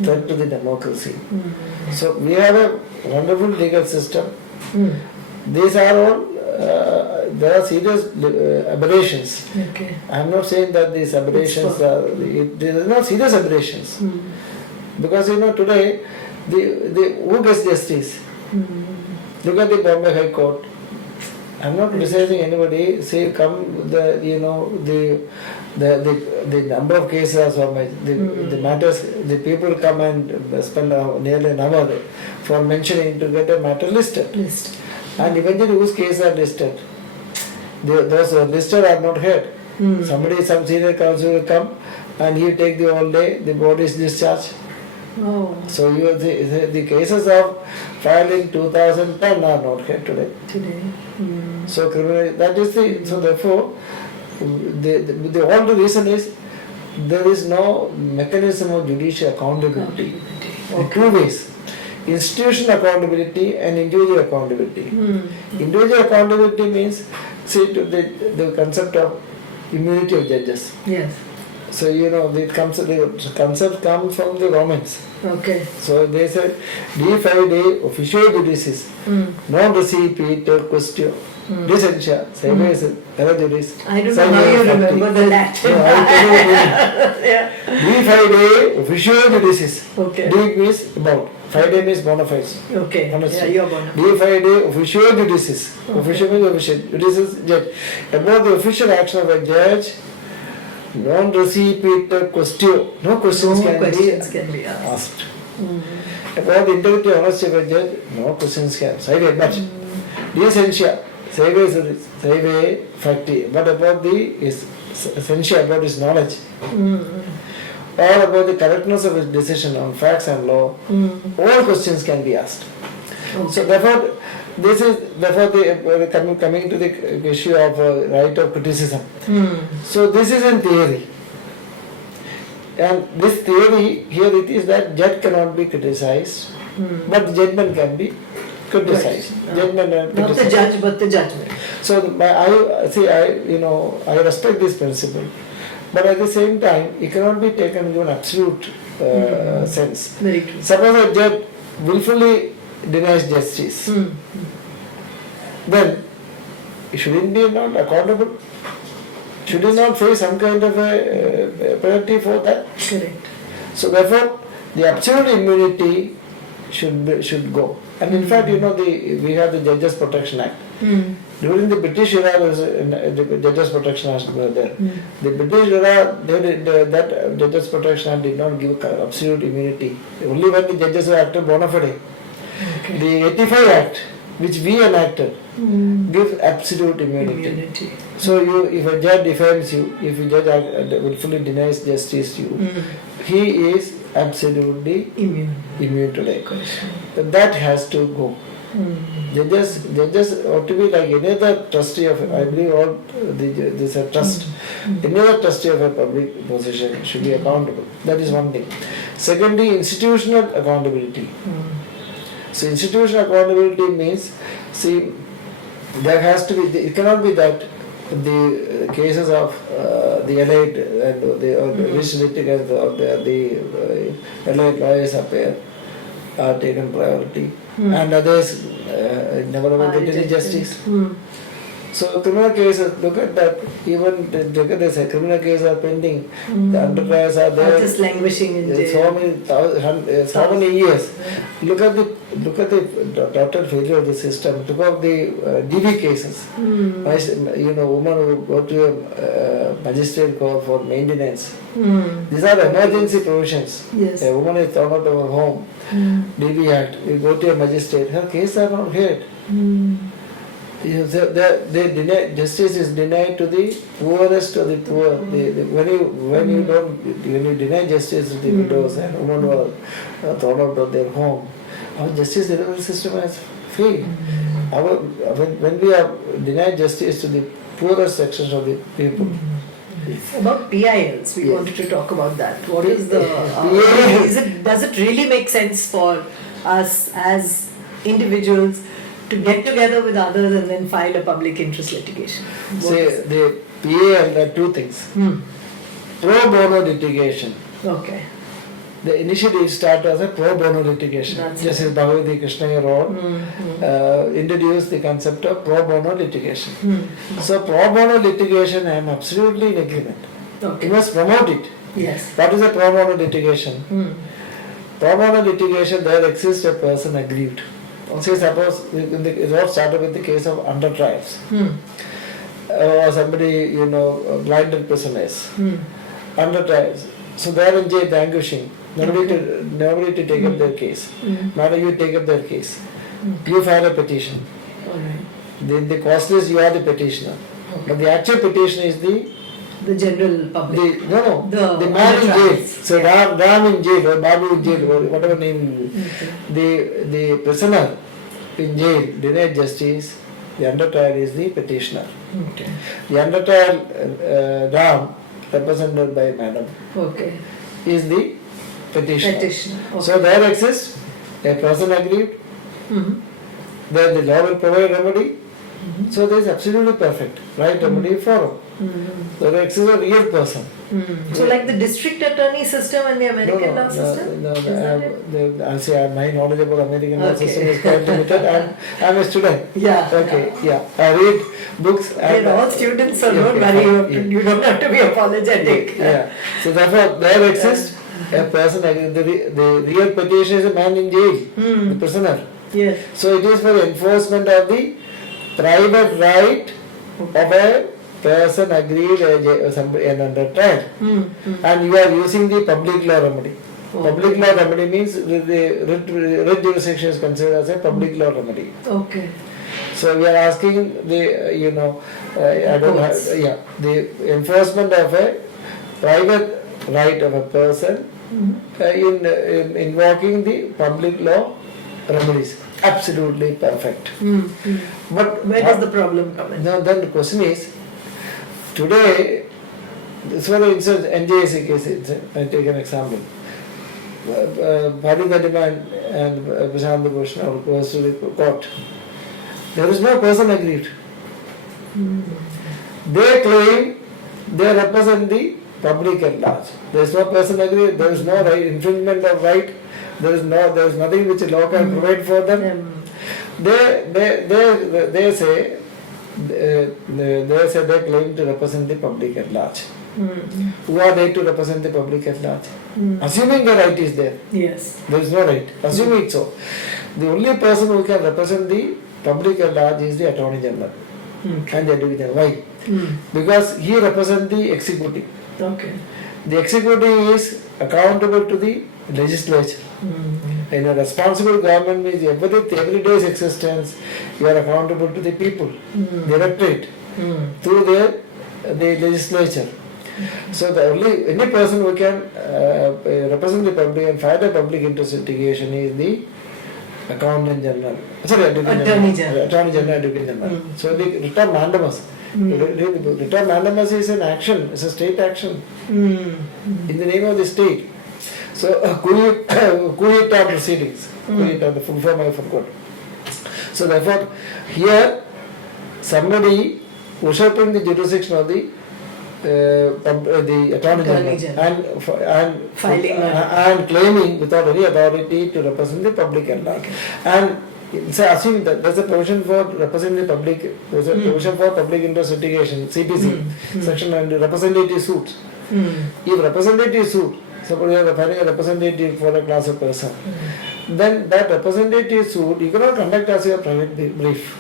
threat to the democracy. So we have a wonderful legal system. These are all there are serious aberrations. Okay. I am not saying that these aberrations there are not serious aberrations. Because today who gets justice? Look at the Bombay High Court. I am not criticizing anybody. Say come the number of cases are so much. The matters, the people come and spend nearly an hour for mentioning to get a matter listed. And eventually whose cases are listed? Those listed are not heard. Some senior counsel will come and he take the whole day, the body is discharged. Oh. So the cases of filed in 2010 are not here today. So criminal, that is so therefore the only reason is there is no mechanism of judicial accountability. Two ways: institutional accountability and individual accountability. Individual accountability means the concept of immunity of judges. Yes. So the concept comes from the Romans. Okay. So they said, de officio judicis, non recipit quaestio, disentia, seves era juris. I don't know how you remember the Latin. No, I tell you, de officio judicis. Okay. De means about, fide means bona fides. Okay. Yeah, you're bona de officio judicis. Officio means official. Judicis judge. About the official action of a judge, non-recipit quaestio. No questions can be asked. About the integrity and honesty of a judge, no questions can be asked. But the essentia, save facti. But about the essential, about his knowledge, or about the correctness of his decision on facts and law, all questions can be asked. So therefore, coming to the issue of right of criticism. So this is in theory. And this theory, here it is that judge cannot be criticized, but the judgment can be criticize. Right. Judgment and Not the criticize. judge, but the judgment. So I respect this principle, but at the same time, it cannot be taken into an absolute sense. Very true. Suppose a judge willfully denies justice, then shouldn't be not accountable? Should he not face some kind of a penalty for that? Correct. So therefore, the absolute immunity should go. And in fact, we have the Judges Protection Act. During the British era, there was the Judges Protection Act was there. The British era, that Judges Protection Act did not give absolute immunity. Only when the judges were acted bona fide. Okay. The 85 Act, which we enacted, gives absolute immunity. So if a judge defames you, if a judge willfully denies justice to you, he is absolutely immune to that. That has to go. Judges ought to be like any other trustee of, I believe all this a trust. Any other trustee of a public position should be accountable. That is one thing. Secondly, institutional accountability. So institutional accountability means, there has to be, it cannot be that the cases of the elite and the rich litigants or the elite lawyers are taken priority, and others never get any justice. So criminal cases, look at that, even look at this, criminal cases are pending, the undertrials are there. Just languishing in jail. So many years. Look at the total failure of the system. Look at the DV cases. Women who go to a magistrate court for maintenance. These are emergency provisions. Yes. A woman is thrown out of her home. DV Act. You go to a magistrate. Her case are not heard. Justice is denied to the poorest of the poor. When you deny justice to the widows and women who are thrown out of their home, our justice delivery system has failed. When we have denied justice to the poorest sections of the people. About PILs, we wanted to talk about that. What is the does it really make sense for us as individuals to get together with others and then file a public interest litigation? The PIL, there are two things. Pro bono litigation. Okay. Initially it started as a pro bono litigation. Justice Bhagavati Krishnaiah wrote, introduced the concept of pro bono litigation. So pro bono litigation, I am absolutely in agreement. Okay. You must promote it. Yes. What is a pro bono litigation? Pro bono litigation, there exists a person aggrieved. Say suppose it all started with the case of under trials. Or somebody, blinded prisoners. Under trials. So they are in jail, languishing. Nobody to take up their case. Madam, you take up their case. You file a petition. Then the cost is you are the petitioner. But the actual petition is the general public. The man in jail. So Ram in jail or Babu in jail or whatever name you use. The prisoner in jail denied justice. The under trial is the petitioner. The under trial Ram, represented by Madam, is the petitioner. So there exists a person aggrieved. Then the law will provide remedy. So there is absolutely perfect right remedy for. So there exists a real person. So like the district attorney system and the American law system? I'll say my knowledge about American law system is quite limited. I'm a student. I read books. They're all students, so don't worry, you don't have to be apologetic. So therefore there exists a person, the real petitioner is a man in jail, the prisoner. So it is for the enforcement of the private right of a person aggrieved and under trial. And you are using the public law remedy. Public law remedy means the writ jurisdiction is considered as a public law remedy. So we are asking the the enforcement of a private right of a person in invoking the public law remedies. Absolutely perfect. But where does the problem come in? Now then the question is, today, this was the NJSC case, I take an example. Bhadi Gadiman and Prashant Bhushan goes to the court. There is no person aggrieved. They claim they represent the public at large. There is no person aggrieved. There is no right, infringement of right. There is nothing which law can provide for them. They say they claim to represent the public at large. Who are they to represent the public at large? Assuming the right is there. Yes. There is no right. Assuming so. The only person who can represent the public at large is the Attorney General and the Attorney General. Why? Because he represents the executive. Okay. The executive is accountable to the legislature. In a responsible government means every day's existence, you are accountable to the people, the electorate, through the legislature. So the only any person who can represent the public and file a public interest litigation is the Accountant General. Sorry, Attorney General. Attorney General. So the writ of mandamus. Writ of mandamus is an action, it's a state action in the name of the state. So Kuhita proceedings. Kuhita, the full form I forgot. So therefore, here somebody usurping the jurisdiction of the Attorney General and claiming without any authority to represent the public at large. And so assuming that there's a provision for representing the public, there's a provision for public interest litigation, CPC, section and representative suits. If representative suit, suppose you are filing a representative for a class of person, then that representative suit you cannot conduct as your private brief.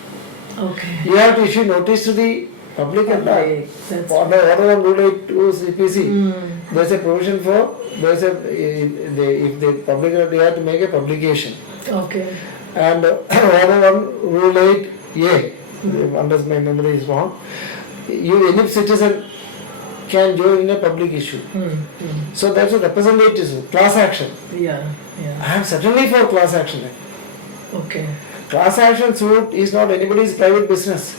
Okay. You have to issue notice to the public at large. Order on Rule 8 to CPC. There's a provision for, if the public, they have to make a publication. Okay. And order on Rule 8A, unless my memory is wrong, any citizen can join in a public issue. So that's a representative suit, class action. I am certainly for class action. Okay. Class action suit is not anybody's private business.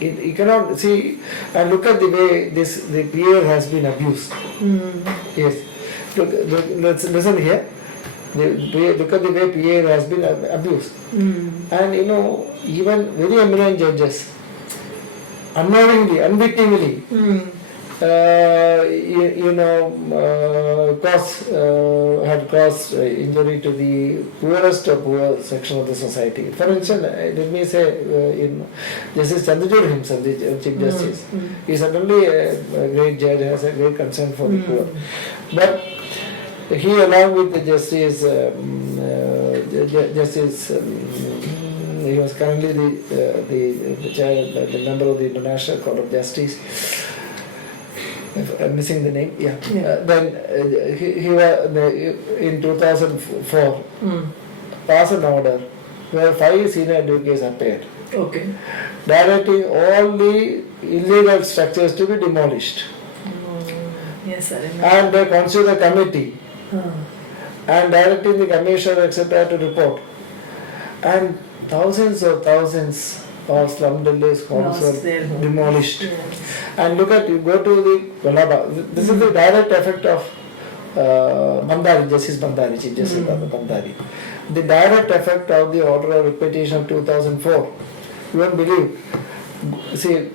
You cannot see and look at the way the PA has been abused. Yes. Let's listen here. Look at the way PA has been abused. And even very eminent judges, unknowingly, unwittingly, had caused injury to the poorest of poor section of the society. For instance, let me say, Justice Chandrachud himself, the Chief Justice, he is certainly a great judge, has a great concern for the poor. But he, along with the Justice, he was currently the member of the International Court of Justice. I'm missing the name. Then he in 2004 passed an order where 5 senior advocates appeared. Okay. Directing all the illegal structures to be demolished. Yes, I remember. And they constituted a committee. And directing the commissioner, etc., to report. And thousands of slum Delhi's homes were demolished. And look at, you go to the Kolaba. This is the direct effect of Bandari, Justice Bandari, Chief Justice Bandari. The direct effect of the order of repetition of 2004. You won't believe. See,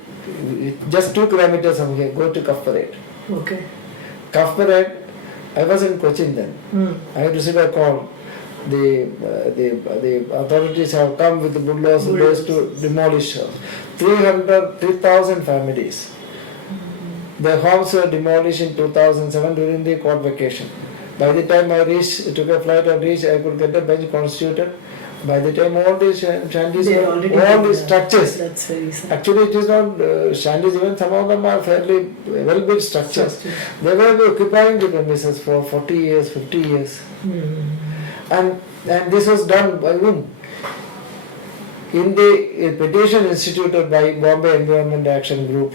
just 2 kilometers from here, go to Cuff Parade. Okay. Cuff Parade, I was in Cochin then. I received a call. The authorities have come with the bulldozers to demolish 3,000 families. Their homes were demolished in 2007 during the court vacation. By the time I reached, took a flight and reached, I could get a bench constituted. By the time all these shanties, all these structures, that's very sad. Actually it is not shanties, even some of them are fairly well-built structures. They were occupying the premises for 40 years, 50 years. And this was done by whom? In the petition instituted by Bombay Environment Action Group,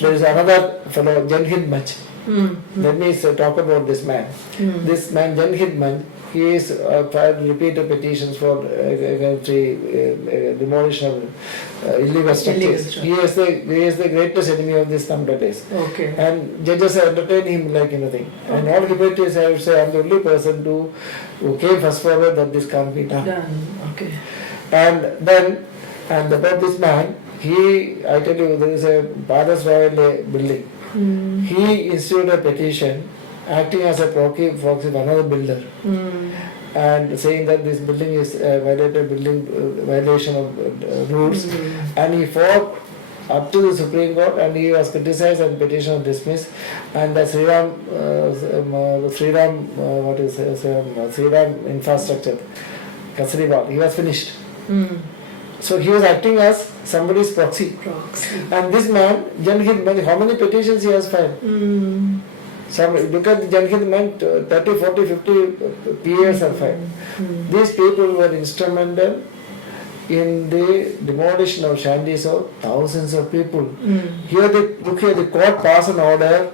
there is another fellow, Janhid Manch. Let me talk about this man. This man, Janhid Manch, He is filed repeated petitions for demolition of illegal structures. He is the greatest enemy of this days. Okay. And judges have entertained him like anything. Okay. And all humanities, I would say, I'm the only person who came first forward that this can't be done. Okay. And about this man, I tell you, there is a Bhadas Royal building. He instituted a petition acting as a proxy for another builder and saying that this building is violation of rules, and he fought up to the Supreme Court, and he was criticized and petition was dismissed, and the Sriram infrastructure, Kasriwal, he was finished. So he was acting as somebody's proxy. And this man, Janhid, how many petitions he has filed? Look at the Janhid man, 30, 40, 50 PAs are filed. These people were instrumental in the demolition of shanties of thousands of people. Here the court passed an order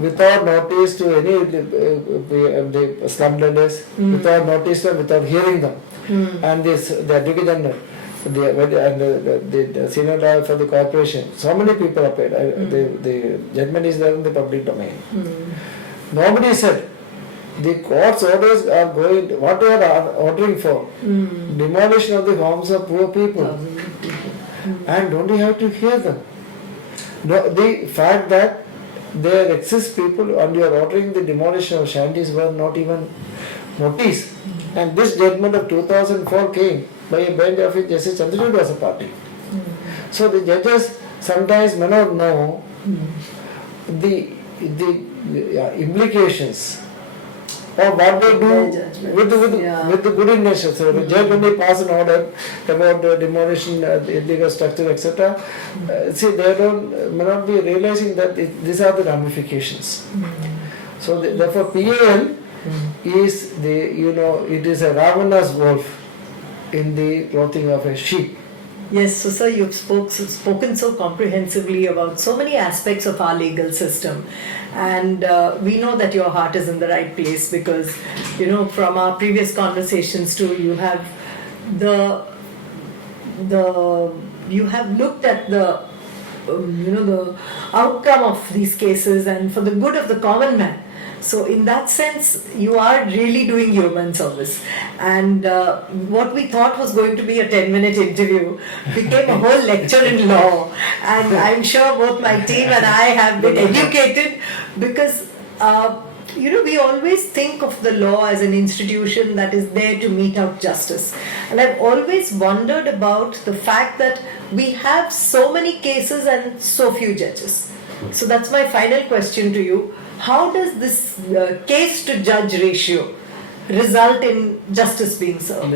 without notice to any the slumlords, without notice to them, without hearing them. And the advocate general, the senior lawyer for the corporation, so many people appeared. The judgment is there in the public domain. Nobody said. The court's orders are going, what they are ordering for? Demolition of the homes of poor people. And don't you have to hear them? No, the fact that there exist people and you are ordering the demolition of shanties were not even noticed. And this judgment of 2004 came by a bench of Justice Chandrachud was a party. So the judges sometimes may not know the implications of what they do with the good intentions. So the judge, when they pass an order about demolition, illegal structure, etc., see, they may not be realizing that these are the ramifications. So therefore, PAN is it is a ravenous wolf in the clothing of a sheep. Yes, so sir, you've spoken so comprehensively about so many aspects of our legal system, and we know that your heart is in the right place because, from our previous conversations too, you have you have looked at the outcome of these cases and for the good of the common man. So in that sense, you are really doing human service. And what we thought was going to be a 10-minute interview became a whole lecture in law. And I'm sure both my team and I have been educated because, we always think of the law as an institution that is there to mete out justice. And I've always wondered about the fact that we have so many cases and so few judges. So that's my final question to you. How does this case to judge ratio result in justice being served?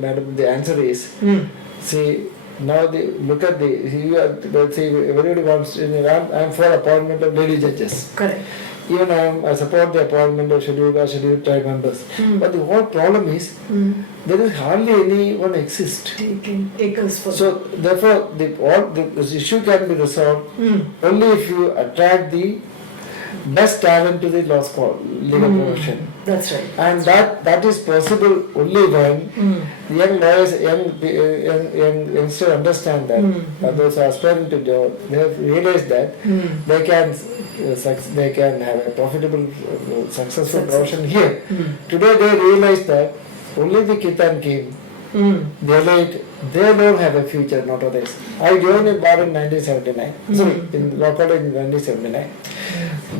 Madam, the answer is, see, now look at everybody wants, I'm for appointment of lady judges. Correct. Even I support the appointment of scheduled tribe members. But the whole problem is, there is hardly anyone exist. Takers for so therefore, this issue can be resolved only if you attract the best talent to the law school, legal profession. That's right. And that is possible only when young lawyers, youngsters understand that. Those who are aspiring to job, they have realized that they can have a profitable, successful profession here. Today they realize that only the kith and kin, they don't have a future, not others. I joined in bar in 1979. In law college in 1979.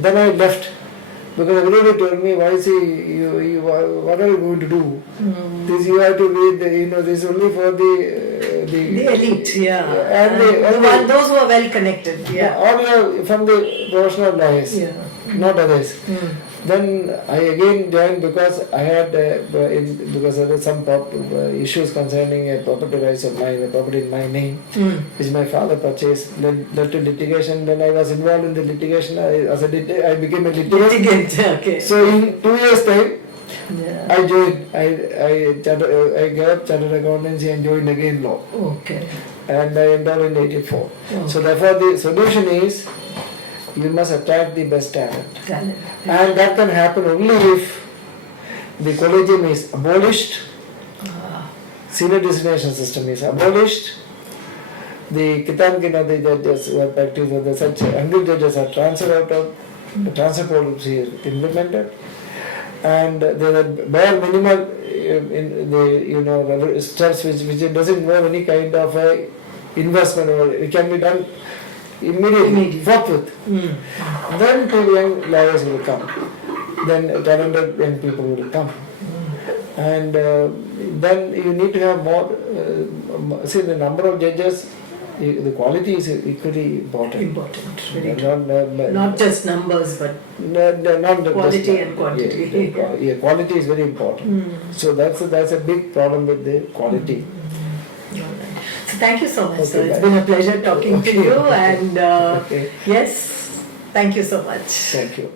Then I left because everybody told me, why is what are you going to do? This you have to read, this is only for the elite, and those who are well connected, or from the professional lawyers, not others. Then I again joined because I had because there were some issues concerning a property rights of mine, a property in my name, which my father purchased. Led to litigation. Then I was involved in the litigation. I became a litigant. Okay. So in 2 years' time, I joined. I gave up chartered accountancy and joined again law. Okay. And I entered in '84. Okay. So therefore, the solution is, you must attract the best talent. And that can happen only if the collegium is abolished, senior designation system is abolished, the Kitankina, the judges who are practicing, the such angry judges are transferred out of, the transfer policy is implemented, and there are bare minimal in the steps which doesn't involve any kind of investment, or it can be done immediately, forthwith. Then two young lawyers will come, then talented young people will come, and then you need to have more. See, the number of judges, the quality is equally important. Very true. Not just numbers, but quality and quantity. Yeah, quality is very important. So that's a big problem with the quality. So thank you so much, sir. It's been a pleasure talking to you, and yes, thank you so much. Thank you.